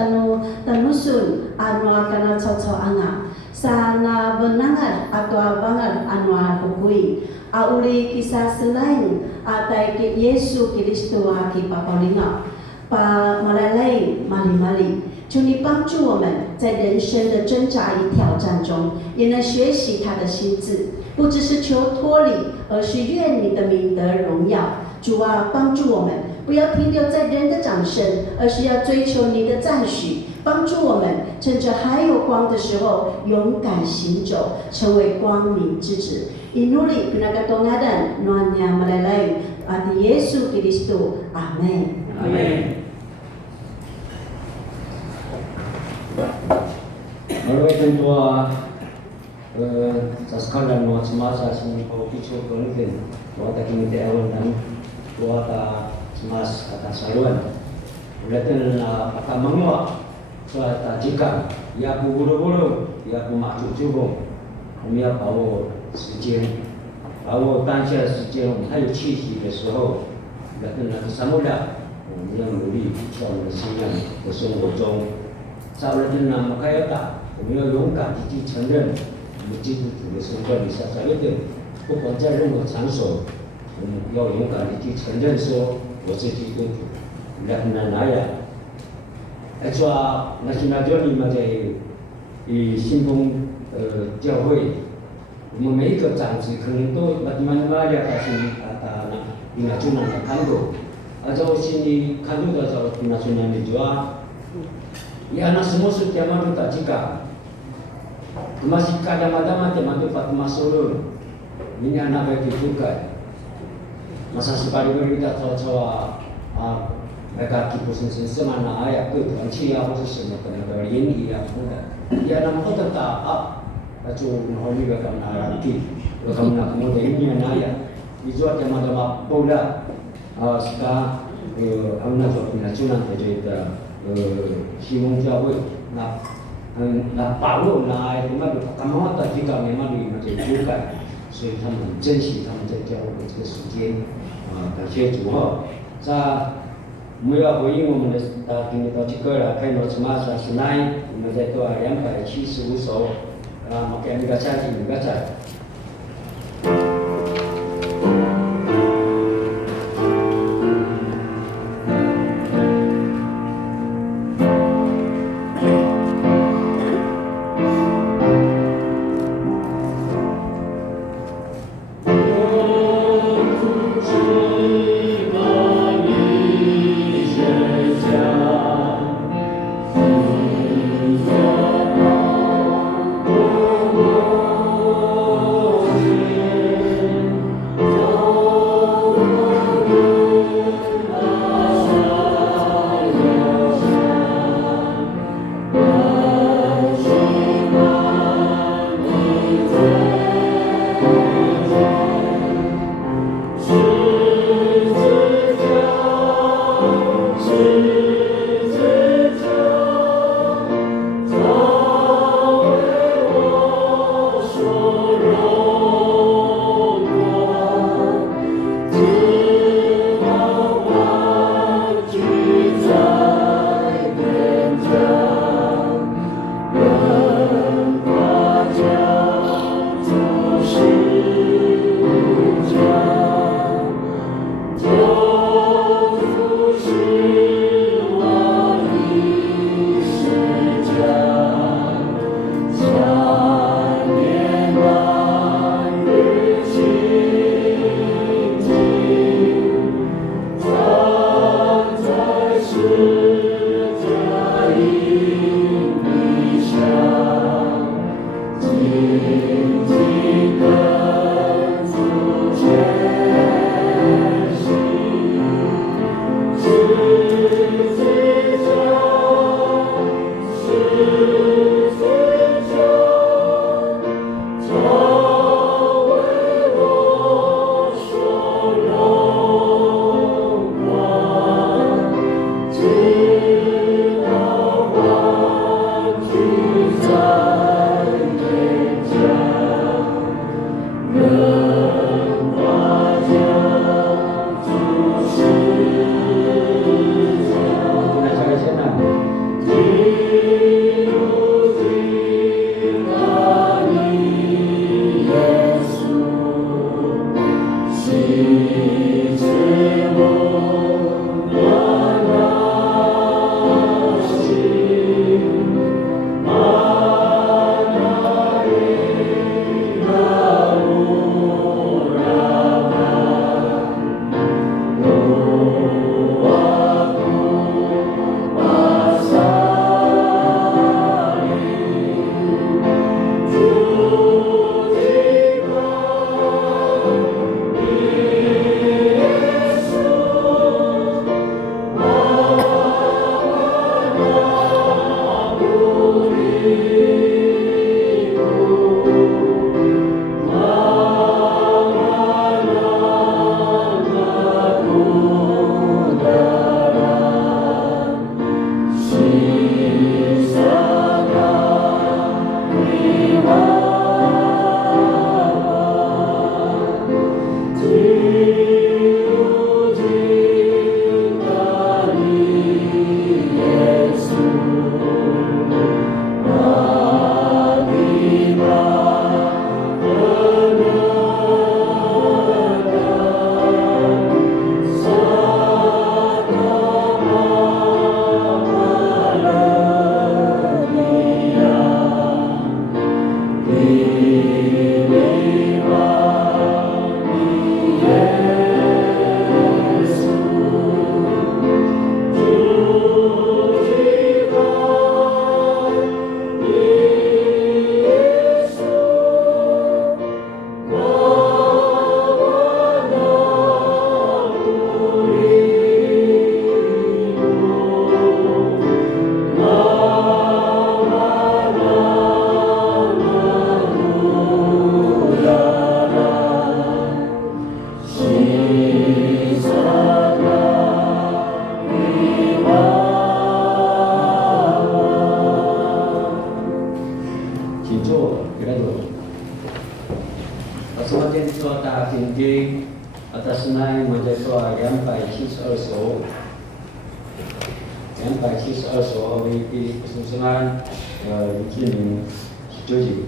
tanusun anu kana cocok anga. Sana benangar atau bangar anu hukui. Auli kisah selain atai ke Yesus Kristus ki papalinga. Pa malalai mali-mali。求你帮助我们在人生的挣扎与挑战中，也能学习他的心智，不只是求脱离，而是愿你的名得荣耀。主啊，帮助我们不要停留在人的掌声，而是要追求你的赞许。帮助我们趁着还有光的时候，勇敢行走，成为光明之子。Inuli pinagkatungadan nuanya malalay at Yesus Kristus. Amen. Amen. Lalu tentua saskaran nuat semasa sini kau picu konfin nuat kini teawan dan nuat semas kata saluan. Ulatan akan menguak suatu jika ia buru-buru ia maju jubung, kami bawa时间，bawa当下时间我们还有气息的时候，ulatan kesamuda，我们要努力在我们的信仰的生活中。Saudara nama kaya tak, kami勇敢地去承认我们基督徒的身份。下一点，不管在任何场所，我们要勇敢地去承认说我是基督徒。然后那样，说那现在这里嘛，在信奉教会，我们每一个长子可能都bagaimana ya kasih kata pinacunan na kanto. Atau sini kanto atau pinacunan dijual. Ya anak semua setiap malam tak jika masih kadang-kadang mati pat masulun ini anak baik juga masa sekali kita tahu mereka kipusin semana ayat tu anci apa sesama kena beri ini ya muda ya nama tetap 就好那个干那地，我干那我的年那呀，你说怎么包了？sekarang amna so pinacunan kita Simon Jawa那把握那他们他们的这个memang di macam bukan，所以他们珍惜他们在教会这个时间感谢主哈。在没有回应我们的听到这个了，看到什么是Senai，我们在做275首makin dibaca。272首，272首为第Kesusanan izin setuju.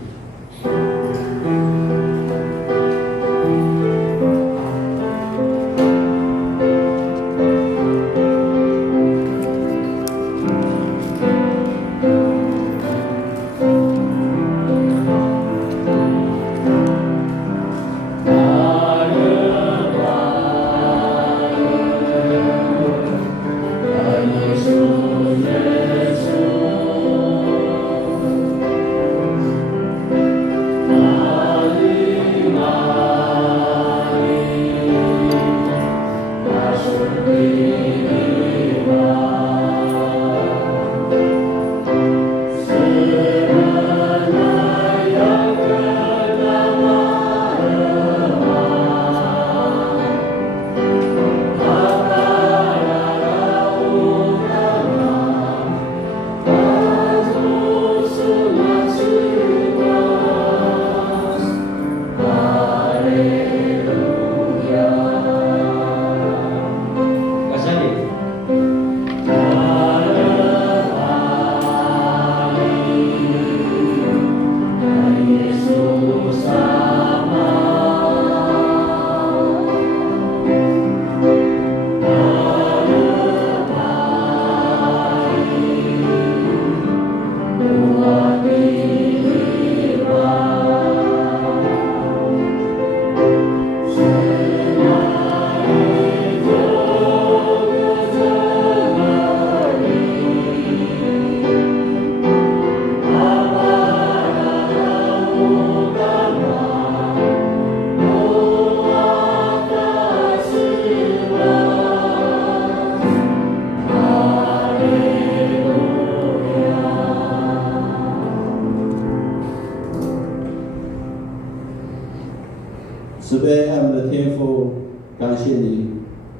慈悲爱慕的天父，感谢你，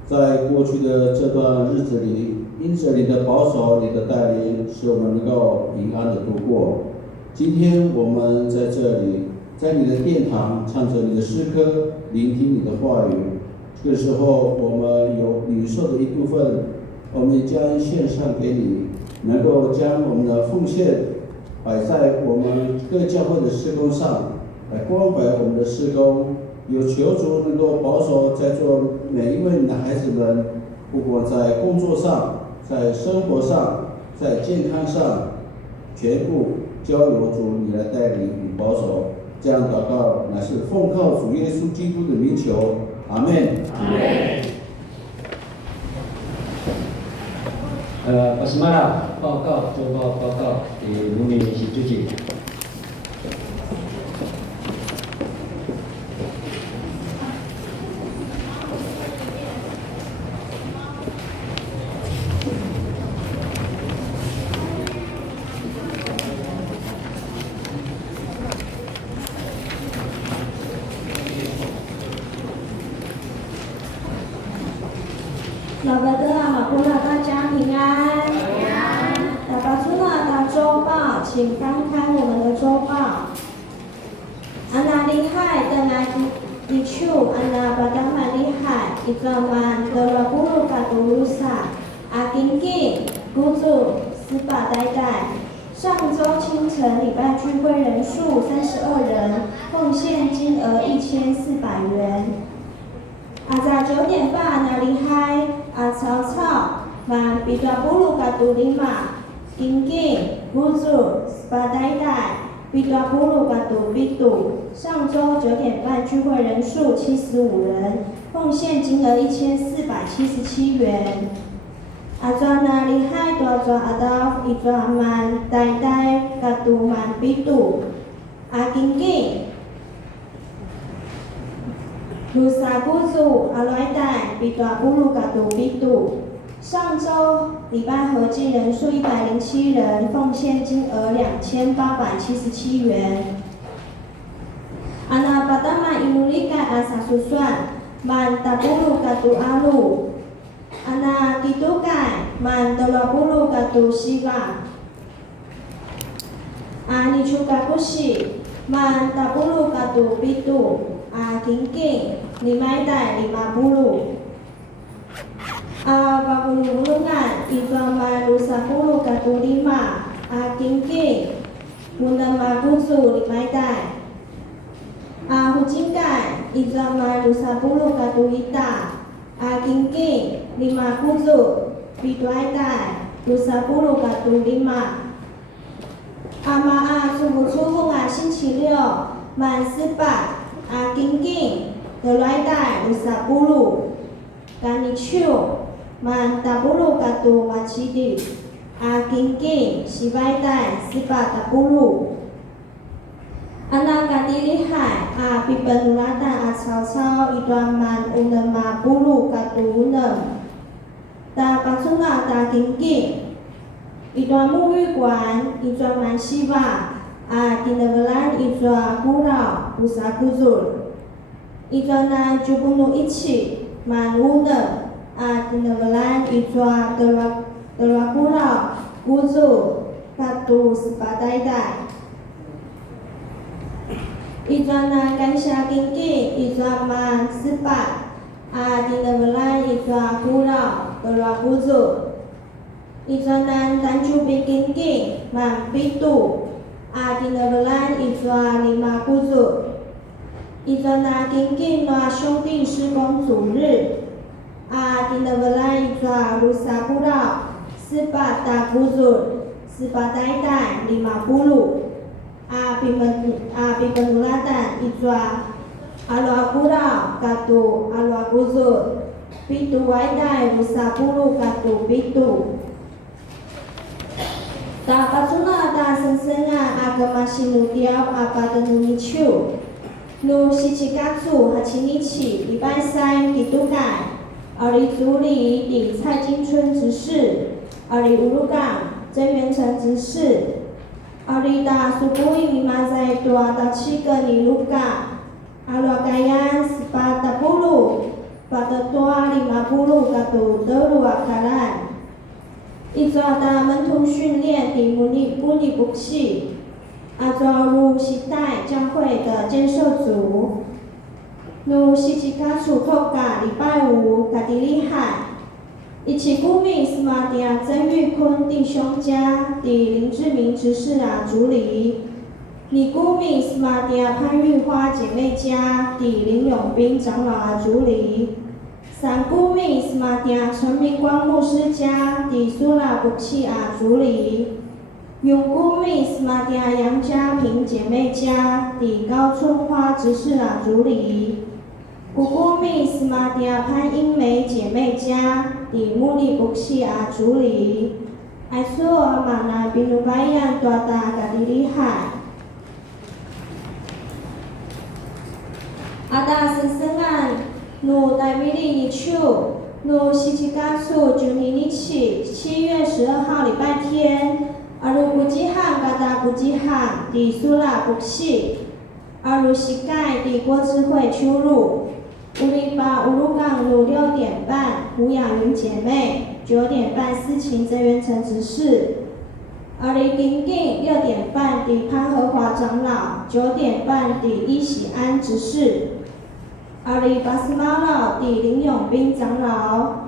在过去的这段日子里，因着你的保守、你的带领，使我们能够平安的度过。今天我们在这里，在你的殿堂唱着你的诗歌，聆听你的话语。这个时候，我们有领受的一部分，我们也将献上给你，能够将我们的奉献摆在我们各教会的事工上，来光摆我们的事工。有求主能够保守在座每一位男孩子们，不管在工作上、在生活上、在健康上，全部交由主你来带领与保守。这样祷告乃是奉靠主耶稣基督的名求，阿们。阿们。Pasmara 报告周报报告如你setuju.老伯的马布拉大家平安。打巴朱纳的周报，请翻开我们的周报。安娜厉害的那一处，安娜巴达曼厉害，一个曼德拉布鲁卡杜鲁萨，阿金金，古祖斯巴代代。上周清晨礼拜聚会人数32人，奉献金额1400元。在9点半，那厉害草草，曼比达布鲁卡杜里玛，金金，古祖斯巴代代，比达布鲁卡杜比杜。上周9点半聚会人数75人，奉献金额1477元。转那厉害多转阿达一转曼代代卡杜曼比杜，金金。卢萨古祖阿来代比达布鲁卡杜比杜。上周礼拜合计人数107人，奉献金额2877元。阿那巴达曼伊努里盖阿萨苏算，曼达布鲁卡杜阿鲁。阿那基督盖曼德拉布鲁卡杜西瓦。阿尼楚卡古西曼达布鲁卡杜比杜。金金，你买带500布鲁。Babulungan Ibrahim Lusapulu Katulima Kinki Munama Guzu Limaidai Hujingkai Ibrahim Lusapulu Katulita Kinki Lima Guzu Biduaidai Lusapulu Katulima Subuh-subuh 星期六满18Kinki Deluaidai Lusapulu Kanichu Mandabulu katu macidi Kinki Sibaidai Sibatapulu Anak kadilihai Pipenulata asal-sal Idraman unema bulu katu unem Ta patsuna ta Kinki Idramu wiguan Idraman Siva Dinevelan Idra Gurau Usakuzul Idrana jubunu ichi Man unem Dinevelan Idra Delwakura Guzu Katu Sipadaidai Idrana Kansha Kinki Idra Man Sipat Dinevelan Idra Gura Delwakuzu Idrana Tanjubi Kinki Man Pitu Dinevelan Idra Lima Kuzu Idrana Kinki Noa 兄弟施工主日Dinevelan Idra Lusakura Sipat Guzul Sipadaidai 50 Pipenulatan Idra Alwakura Katu Alwakuzul Pitu Waidai Lusapulu Katu Pitu Ta patsuna ta sensenga agama sinudiau Patenunichu Nu Shichikatsu Hachinichi 礼拜3 Ditukai里主理李蔡金春执事里乌鲁港曾元成执事里达苏布伊米马在多达7个尼鲁港Luagayan 10 pada toa 50 katu Deluakaran Idrada 门徒训练的穆尼布契抓入西代教会的建设组Nu Shichikatsu Toka 礼拜5 Kadilihai 一起顾命斯玛迪亚曾玉坤弟兄家的林志明执事主理，你顾命斯玛迪亚潘玉花姐妹家的林永斌长老主理，三顾命斯玛迪亚陈明光牧师家的苏拉布契主理，永顾命斯玛迪亚杨家平姐妹家的高春花执事主理。古姑密斯玛迪亚潘英梅姐妹家的穆利布契主理，埃索马那比努巴亚多达嘎迪里海，达森森安努代米利尼丘努西奇嘎苏就尼尼奇7月12号礼拜天，如古吉汉嘎达古吉汉的苏拉布契，如西盖的国智慧秋入。乌里巴乌鲁港路6点半，胡雅云姐妹9点半，思琴曾元成执事里丁丁6点半的潘和华长老，9点半的伊喜安执事里巴斯马老的林永斌长老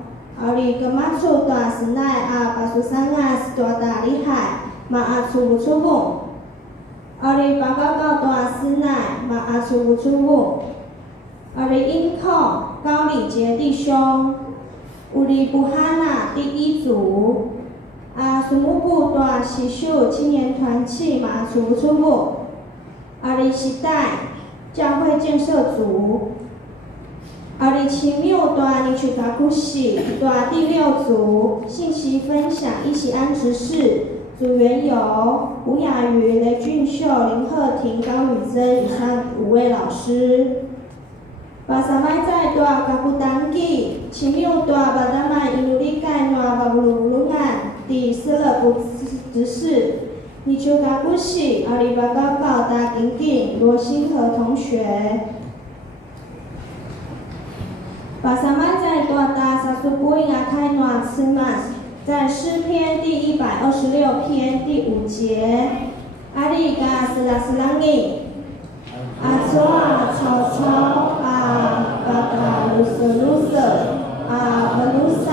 里格马楚大斯奈巴苏桑斯多达里海马楚布楚布里巴高高大斯奈马楚布楚布里英控高礼杰弟兄，乌里布哈纳第1组，苏木布大喜秀青年团契马楚出部，里西代教会建设组，里奇缪大尼曲达库西大第6组，信息分享一起安执事，组员有吴雅瑜、雷俊秀、林鹤婷、高宇珍以上5位老师。巴萨麦在多卡布当基，奇妙多巴达曼伊努利盖诺巴布鲁鲁安第4部执事，尼丘卡布西阿里巴高高达丁丁罗星河同学。巴萨麦在多达萨苏布因阿开诺茨曼，在诗篇第126篇第5节，阿里嘎斯拉斯朗尼。佐曹操巴达鲁瑟鲁瑟文鲁萨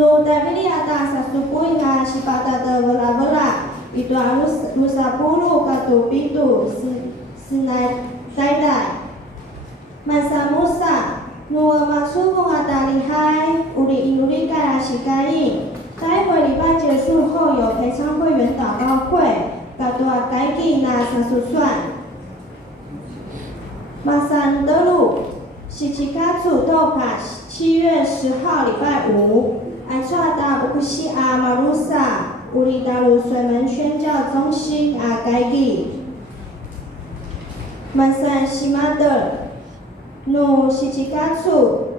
No Davidi ata sasupui nga sipata de wala itu harus musapulu katu pitu sinai taidai. Masa Musa no masubu ata lihai uri inuri kara shikai. 待会礼拜结束后有陪参会员祷告会，大多改给那30算。马山德路是七卡祖豆卡7月10号礼拜五，安抓达乌西阿马鲁萨乌里达鲁水门宣教中心阿改给。马山西马德努是七卡祖。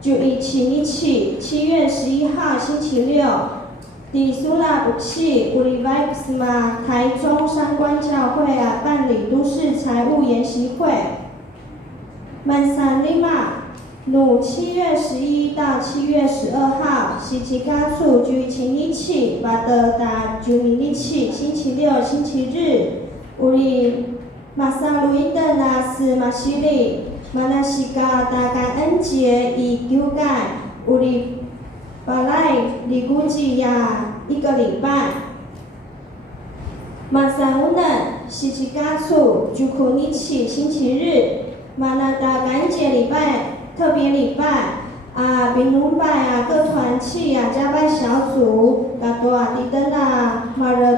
就以请一起7月11号星期六，迪苏拉布契乌里维斯马台中三观教会啊办理都市财务研习会。曼山利马努7月11到7月12号，西吉加处就以请一起巴德达就以一起星期六、星期日乌里马萨路伊的那斯马西里。 mana sika ta感恩节以修改有礼拜来离估计呀1个礼拜。马上无能是去家处就可一起星期日，马那大感恩节礼拜特别礼拜啊，平农拜啊，各团契啊，加拜小组，大多啊，地灯啊，马热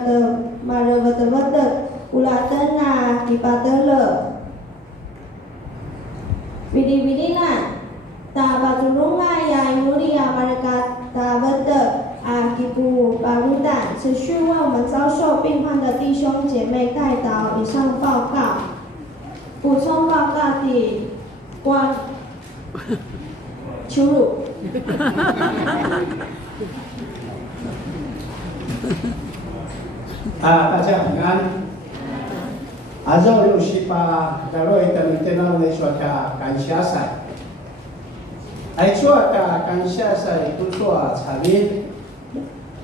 沃的乌拉灯啊，迪巴德勒。 Bidi-bidi na, ta batulungan ya mulia mereka ta betul akibu barudan， 持续为我们遭受病患的弟兄姐妹代祷。以上报告，补充报告的关羞辱。大家平安。 Azo yung sipa daroi tanitenau ne suaka kansya sai. Ai suaka kansya sai kusua chalin.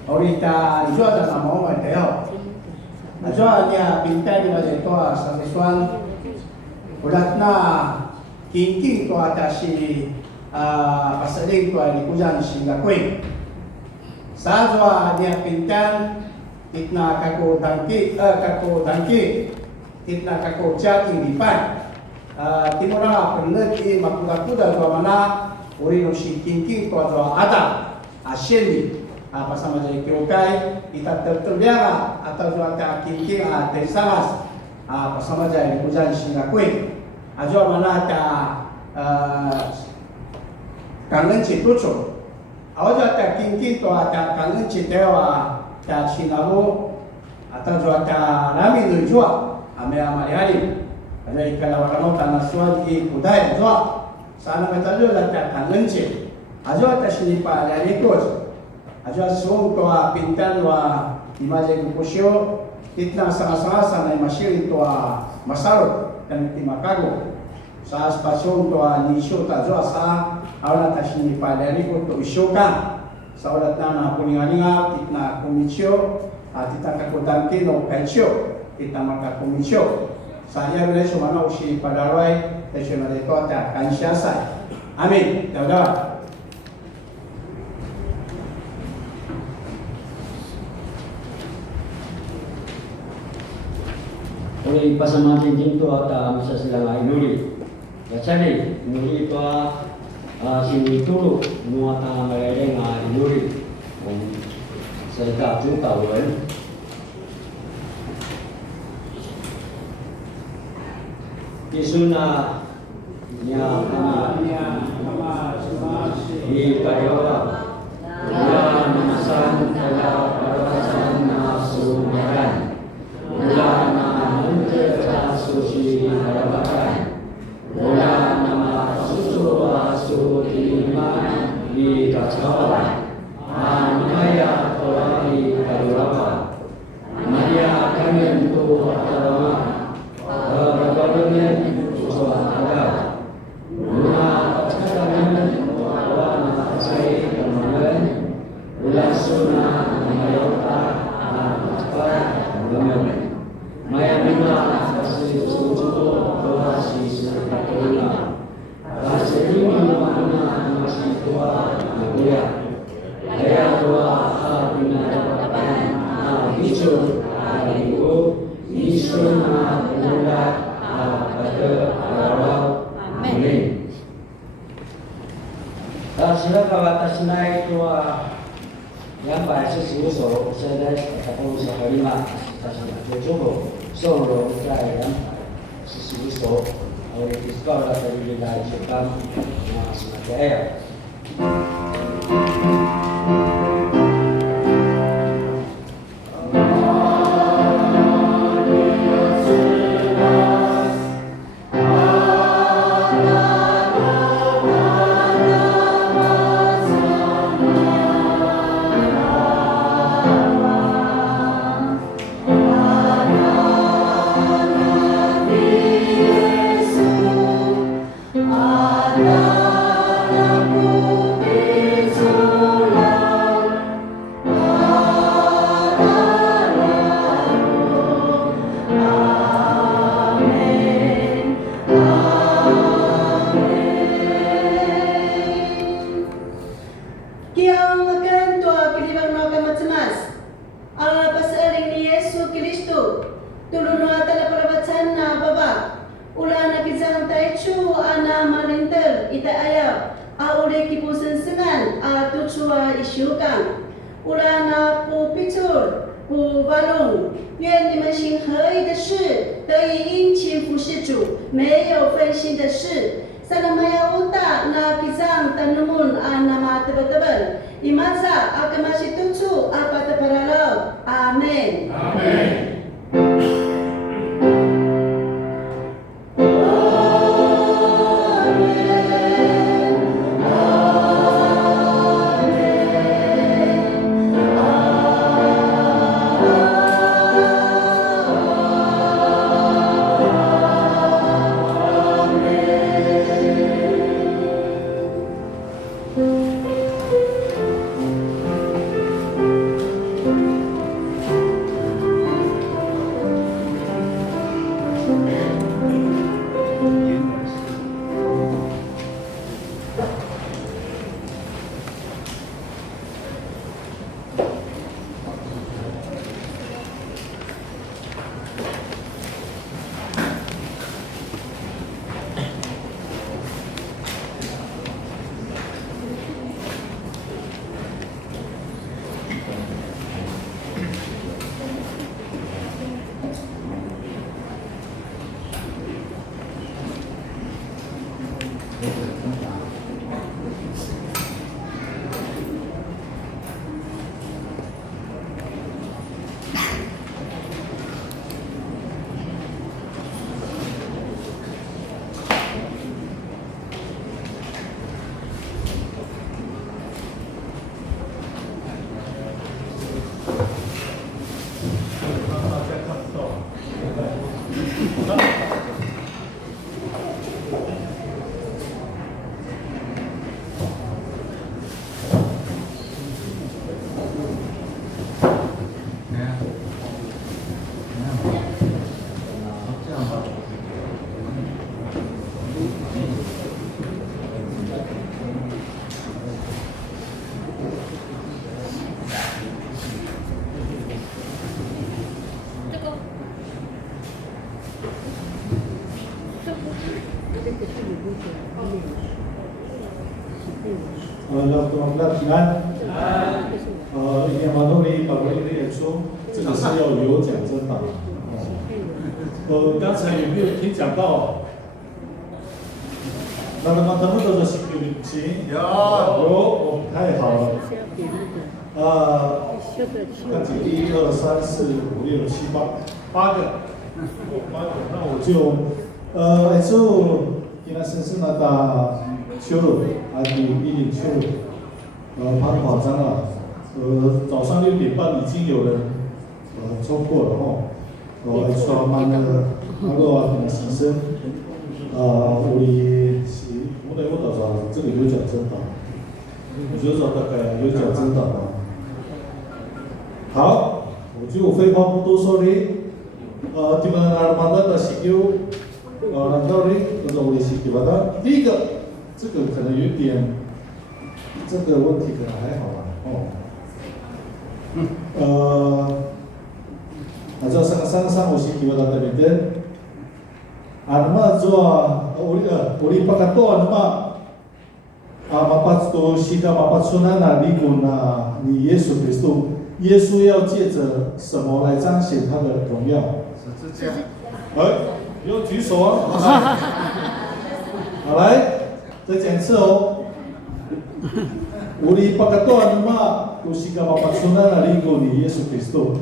Orita jua da namo ma teo. Azo anya pintai ma de toa samisuan. Ulatna kinking to atashi pasaling to ni kujan singapui. Sa zo anya pintan itna kako dangki itna kako jati lipan timura peneliti makuda dua mana uri no shikinking to dua ada asyeni pasama jadi kiokai ita terterbiara atau dua ta kinking terisalas pasama jadi kujan singapui ajo mana ta kangen citucu awaja ta kinking to ta kangen citewa ta sinalu atau dua ta rami nujua ame amaliali ada ikalawarano tanah suagi kudai jua sana metajo la ta kangenche ajo ta sinipa dari kos ajo sung to pintan wa imaje kuposio itna sama-sama sana imashiri to masaro dan timakago sa spasyon to nisyo ta jua sa awala ta sinipa dari ko to isyoka sa ulat na kuninganinga itna kumisyo atita kakutanki no kaicho kita maka komisio saya bila semana usi padarwai tersebut itu ada kansya saya amin dadah oleh pasama jinjing tu ada masa silang inuri jadi inuri itu sini dulu muatan mereka inuri serta tu kawan Isuna nya kama di kayola ula namasan kala parasan nasumaran ula nama suci harapan ula nama susu asu iman di kacawan anaya kolani kalurapa maya kangen tu atarawa Bagaimana usaha anda? Guna cadangan warna saya kemarin ulas sunnah mayota apa kemarin maya lima kasih suci doa si serta kasih ini mana masih tua mulia pinadapan hijau aliu isuna bulat pada awal amin. Sila kawatas na ito yang bahasa siuso saya katakan usaha lima tasnya jojo solo saya yang siuso oleh sekolah dari wilayah Jepang Surabaya.让大家平安。一年马诺里把我一个演出，这个是要有奖征答。刚才有没有听讲到？那么他们都是新的旅行，有，太好了。看几个1、2、3、4、5、6、7、8个，那我就今天是那个修路，还有1.修路，蛮夸张了。早上6点半已经有人抽过了哦。还说慢的，那个可能牺牲，我到时候这个有奖征答，我觉得大概有奖征答吧。好，我就废话不多说了。你们Ramadan的喜忧，到底都是我的喜忧的。第一个，这个可能有点，这个问题可能还好吧，哦。这上有时叫到特别的，那么做我哩巴卡多那么马巴多西嘎马巴村那里古那你耶稣基督，耶稣要借着什么来彰显他的荣耀？十字架。不用举手啊！好来，再讲一次哦。我哩巴卡多那么多西嘎马巴村那里古你耶稣基督。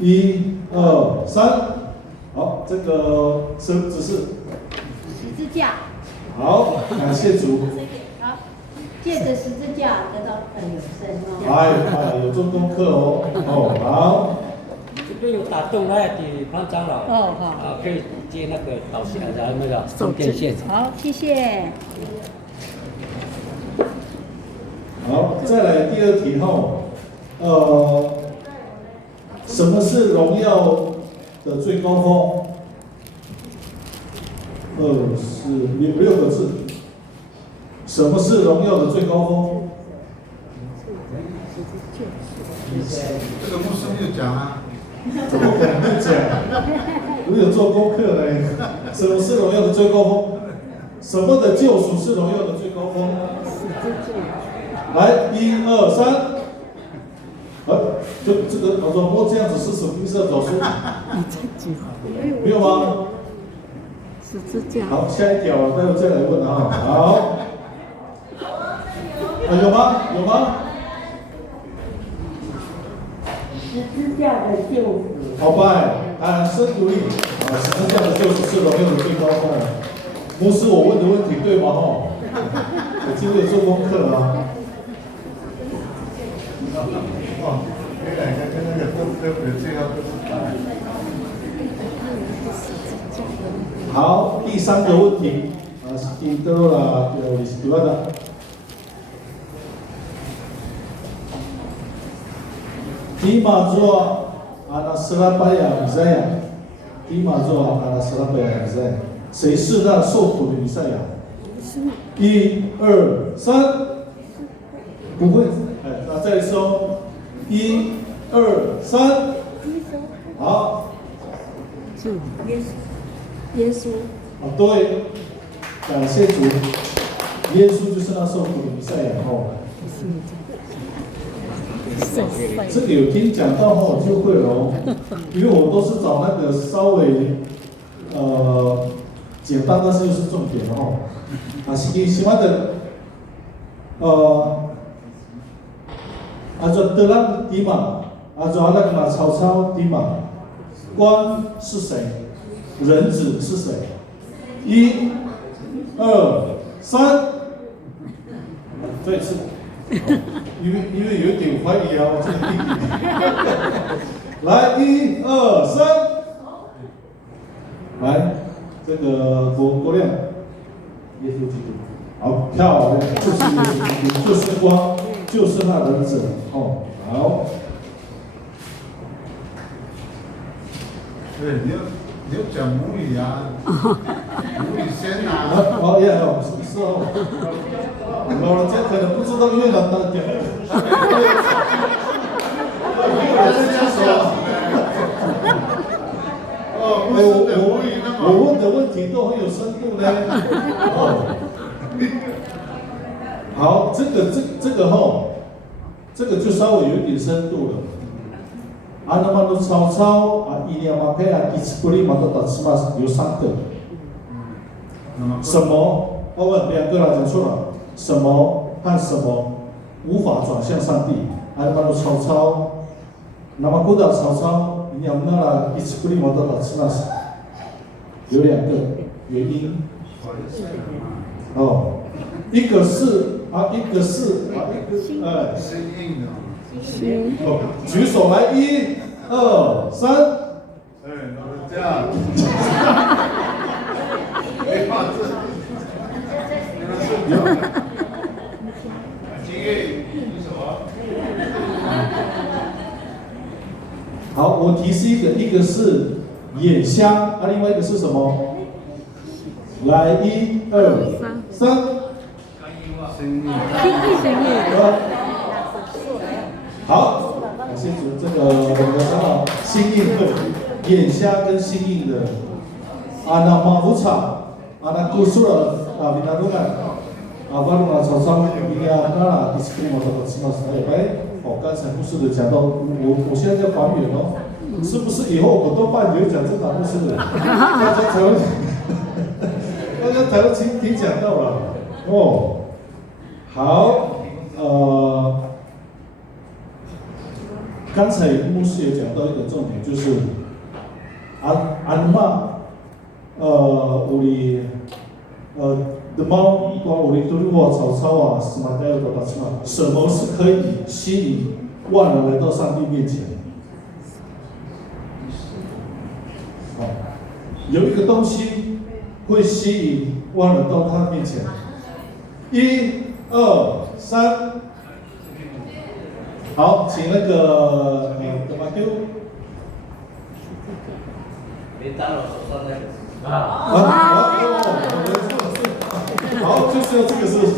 1、2、3，好，这个只是十字架。好，感谢主。好，借着十字架得到永生哦。有做功课哦。好。这边有打洞，那给潘长老。好。可以接那个导线，然后那个送电线。好，谢谢。好，再来第二题哈。什么是荣耀的最高峰？2、4、6个字。什么是荣耀的最高峰？这个牧师没有讲啊。怎么可能会讲？我有做功课嘞。什么是荣耀的最高峰？什么的救赎是荣耀的最高峰？来，1、2、3。就这个老总播这样子是什么意思？走出？没有吗？十字架。好，下一条，待会再来问啊。好。有吗？有吗？十字架的救赎。好吧，深读力。十字架的救赎是荣耀的最高峰。牧师，我问的问题对吗？我今天有做功课啊。你两个跟那个都最后都是好，第3个问题是第多啦，是第2的。第马座阿斯拉巴亚弥赛亚，第马座阿斯拉巴亚弥赛亚，谁是那受苦的弥赛亚？1、2、3，不会，那再说1、2、3，好。耶稣。对，感谢主，耶稣就是那受苦的弥赛亚这个有听讲到就会了因为我都是找那个稍微简单，但是又是重点的喜欢的按照德拉迪玛，按照那个曹迪玛，光是谁？人子是谁？1、2、3，再一次。因为有点怀疑啊，我这个弟弟。来，1、2、3，来，这个国亮，耶稣基督，好漂亮，就是耶稣基督，就是光，就是那人子，好。对，你要讲母语啊，母语先啊。是老人家可能不知道越南的点。我问的问题都很有深度呢。好，这个就稍微有一点深度了。那么曹伊利亚马佩伊斯布利马多达斯马有3个。什么？2个了，讲错了。什么和什么无法转向上帝？那么曹，那么古达曹，伊利亚那伊斯布利马多达斯马有2个原因。一个是一个心举手来，1、2、3。这样。没法子。好，我提示一个是眼香，另外一个是什么？来，1、2、3。好，感谢主。两个长老心印会，眼瞎跟心印的，那马武场，那古苏了闽南语啊，巴鲁那曹操，伊呀那迪斯库莫的什么刚才牧师的讲到，我现在在还原哦，是不是以后我都办有奖征答牧师的，大家才会听讲到了哦。好，刚才牧师也讲到一个重点，就是安妈，我的猫，我的都是我曹操啊，什么都要得到什么是可以吸引万人来到上帝面前？有一个东西会吸引万人到他面前。1、2、3，好，请那个干嘛丢？连长老手上那个。好，就是要这个是不是？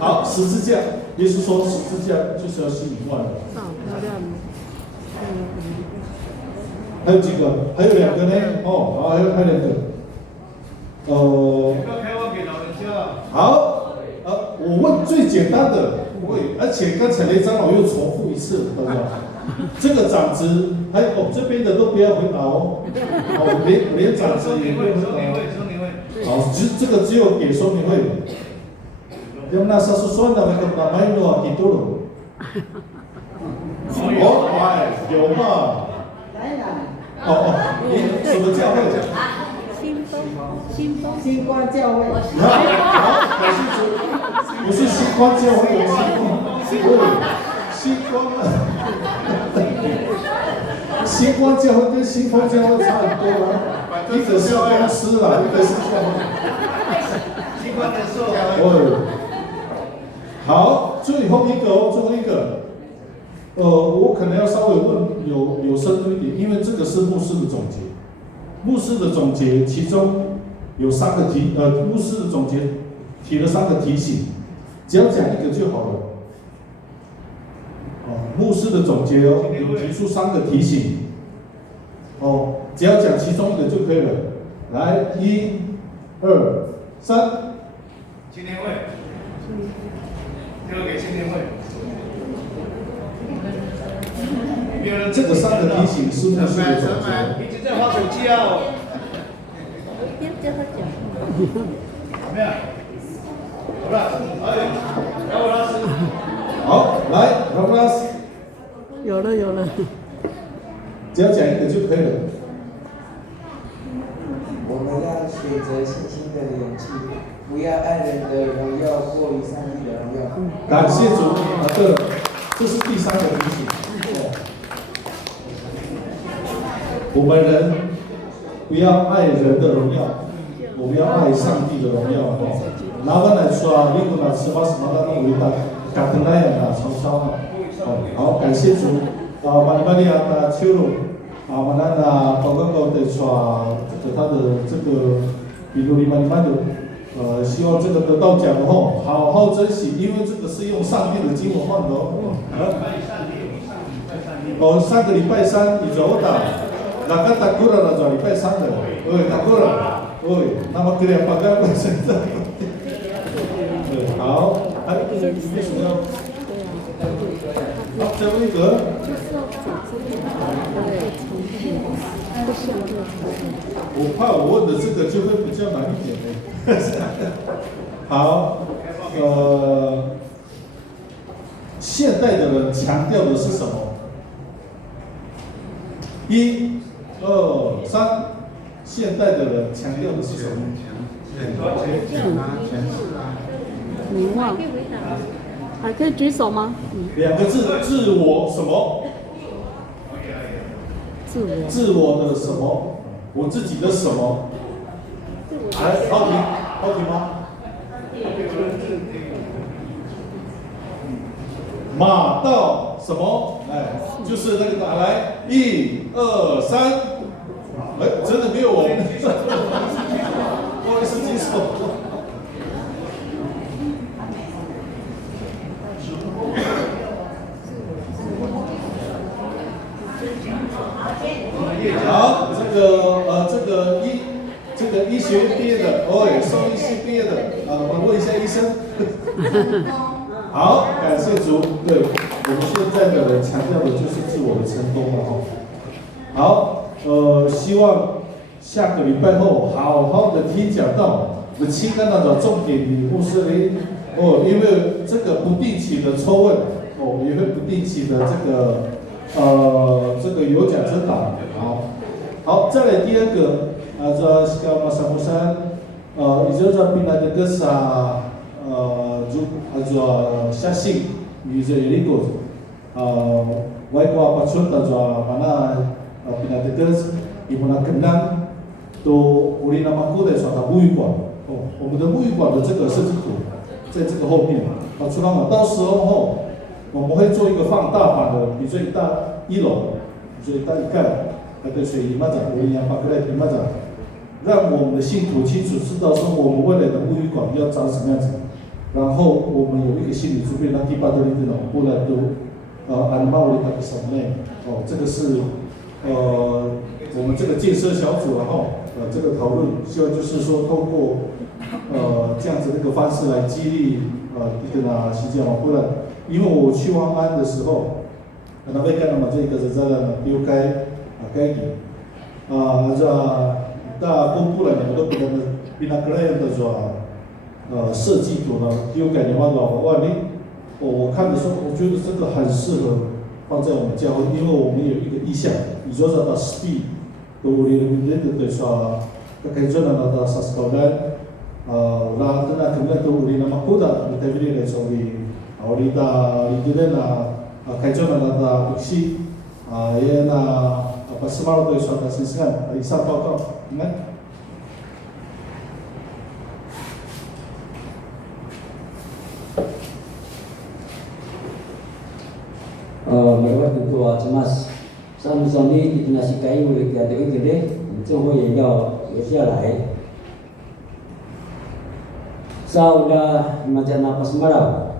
好，十字架，耶稣说十字架就是要吸引万人。漂亮。还有几个？还有2个呢？哦，好，还有2个。开放给老人家。好，我问最简单的，而且刚才雷长老又重复一次，大家，这个长子，还有这边的都不要回答哦。连长子也不要回答。好，这个只有给说明会。用那啥是算的那个把麦诺给多了。有嘛？你什么教会？星光教会。好，感谢主，不是星光教会，星光啊，星光教会跟星光教会差很多啊，一个是公司啦，一个是教会。星光人寿教会。好，最后一个，我可能要稍微问有深度一点，因为这个是牧师的总结。牧师的总结其中有3个牧师的总结提了3个提醒，只要讲一个就好了。牧师的总结有提出3个提醒，只要讲其中一个就可以了。来，1、2、3。青年会。这个给青年会。这个3个提醒是牧师的总结。一直在划手机啊！别叫他讲。没有。好了，来我老师。好，来，让我老师。有了。只要讲一个就可以了。我们要选择信心的勇气，不要爱人的荣耀过于上帝的荣耀。感谢主，对了，这是第3个提醒。我们人不要爱人的荣耀，我们要爱上帝的荣耀。拿我来说，你不拿吃嘛什么那种伟大，感恩那样啊，曹操啊。好，感谢主。马里亚的秋鲁，我们那报告的说，他的这个比如你们的，希望这个得到奖后，好好珍惜，因为这个是用上帝的经文换的哦。3个礼拜3，你走打。那个打过了，就礼拜3的，打过了，那么这200个本身的，好，还有什么？好，最后一个。我怕我问的这个就会比较难一点呢。好，现代的人强调的是什么？1、2、3，现代的人强调的是什么？名望。还可以举手吗？2个字，自我什么？自我的什么？我自己的什么？来，好题吗？马到什么？就是那个打来，1、2、3，真的没有我，不好意思，举手。兽医系毕业的，我问一下医生。好，感谢主。对，我们现在的强调的就是自我的成功了哈。好，希望下个礼拜后好好的听讲道。我期待那种重点的牧师呢，因为这个不定期的抽问，也会不定期的这个有奖征答。好，再来第二个，这是个马萨姆山，也就是宾来的个啥，相信你这一个，外国把村的mana宾来的个，伊不那kenang，都我哋那么古代说它沐浴馆，我们的沐浴馆的这个设计图，在这个后面，出来嘛，到时候我们会做一个放大版的，比最大1楼，最大1盖。那个水马掌，我一样把过来马掌，让我们的信徒清楚知道说我们未来的沐浴馆要长什么样子，然后我们有一个心理准备，那第八的领导过来都安排我的什么呢？这个是我们这个建设小组然后这个讨论，希望就是说通过这样子的一个方式来激励一个呢新疆过来，因为我去望安的时候，那边看到嘛这个是在丢开。该给这大公布了很多比那个样的说设计图呢，有概念话老外呢，我看的时候，我觉得这个很适合放在我们教会，因为我们有一个意向，也就是到speed，都我们那个说，开始呢到30年，那可能都我们那么高的，我们这边来说的，我们的里头呢，开始呢到60，也那。把semua itu suatu sisian, isar pokok, kan? mereka tentu cemas. Sami-sami itu nasi kayu oleh kita itu deh, itu yang要留下来。Saudah macam apa semarau,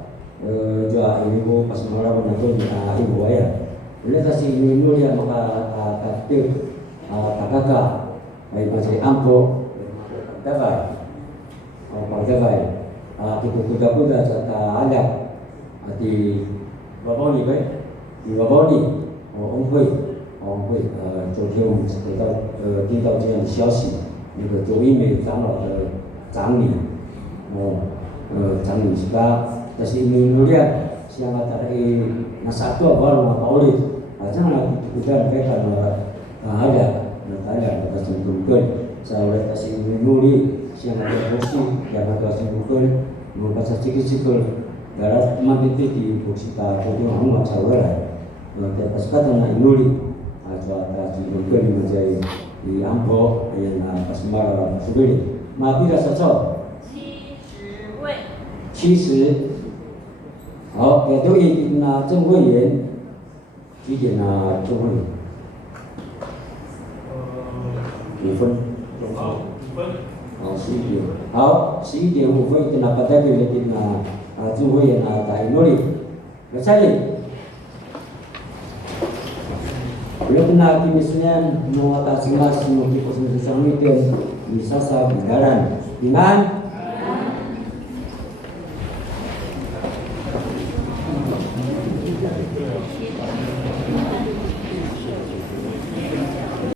jual ibu pas semarau nanti ibu ayah. Boleh kasih minum dia maka kakak, baik macam ampo, dagai, kita kuda serta alat, di bawah ni baik, di bawah ni, ông会，昨天我们听到这样的消息，那个周一美长老的长女，长女是他，但是minum dia siang antara satu awal maulid. Janganlah kita mereka ada kita sentuhkan saya kasih menuli siang ada kursi yang ada sentuhkan membaca cikil-cikil darat mati di kursi ta jadi Muhammad sawara dan pas kata nak menuli ada sentuhkan menjadi di ampo yang pas mar subiri ma tidak cocok 70好，给对应郑会员。几点啊？就会5分。好，5分。好，11点。好，11点5分kita pada kita jumpa yang ada Nuri. Bersalin. Belum kena misalnya mau atas mas mau kita sesama itu bisa sahabat dengan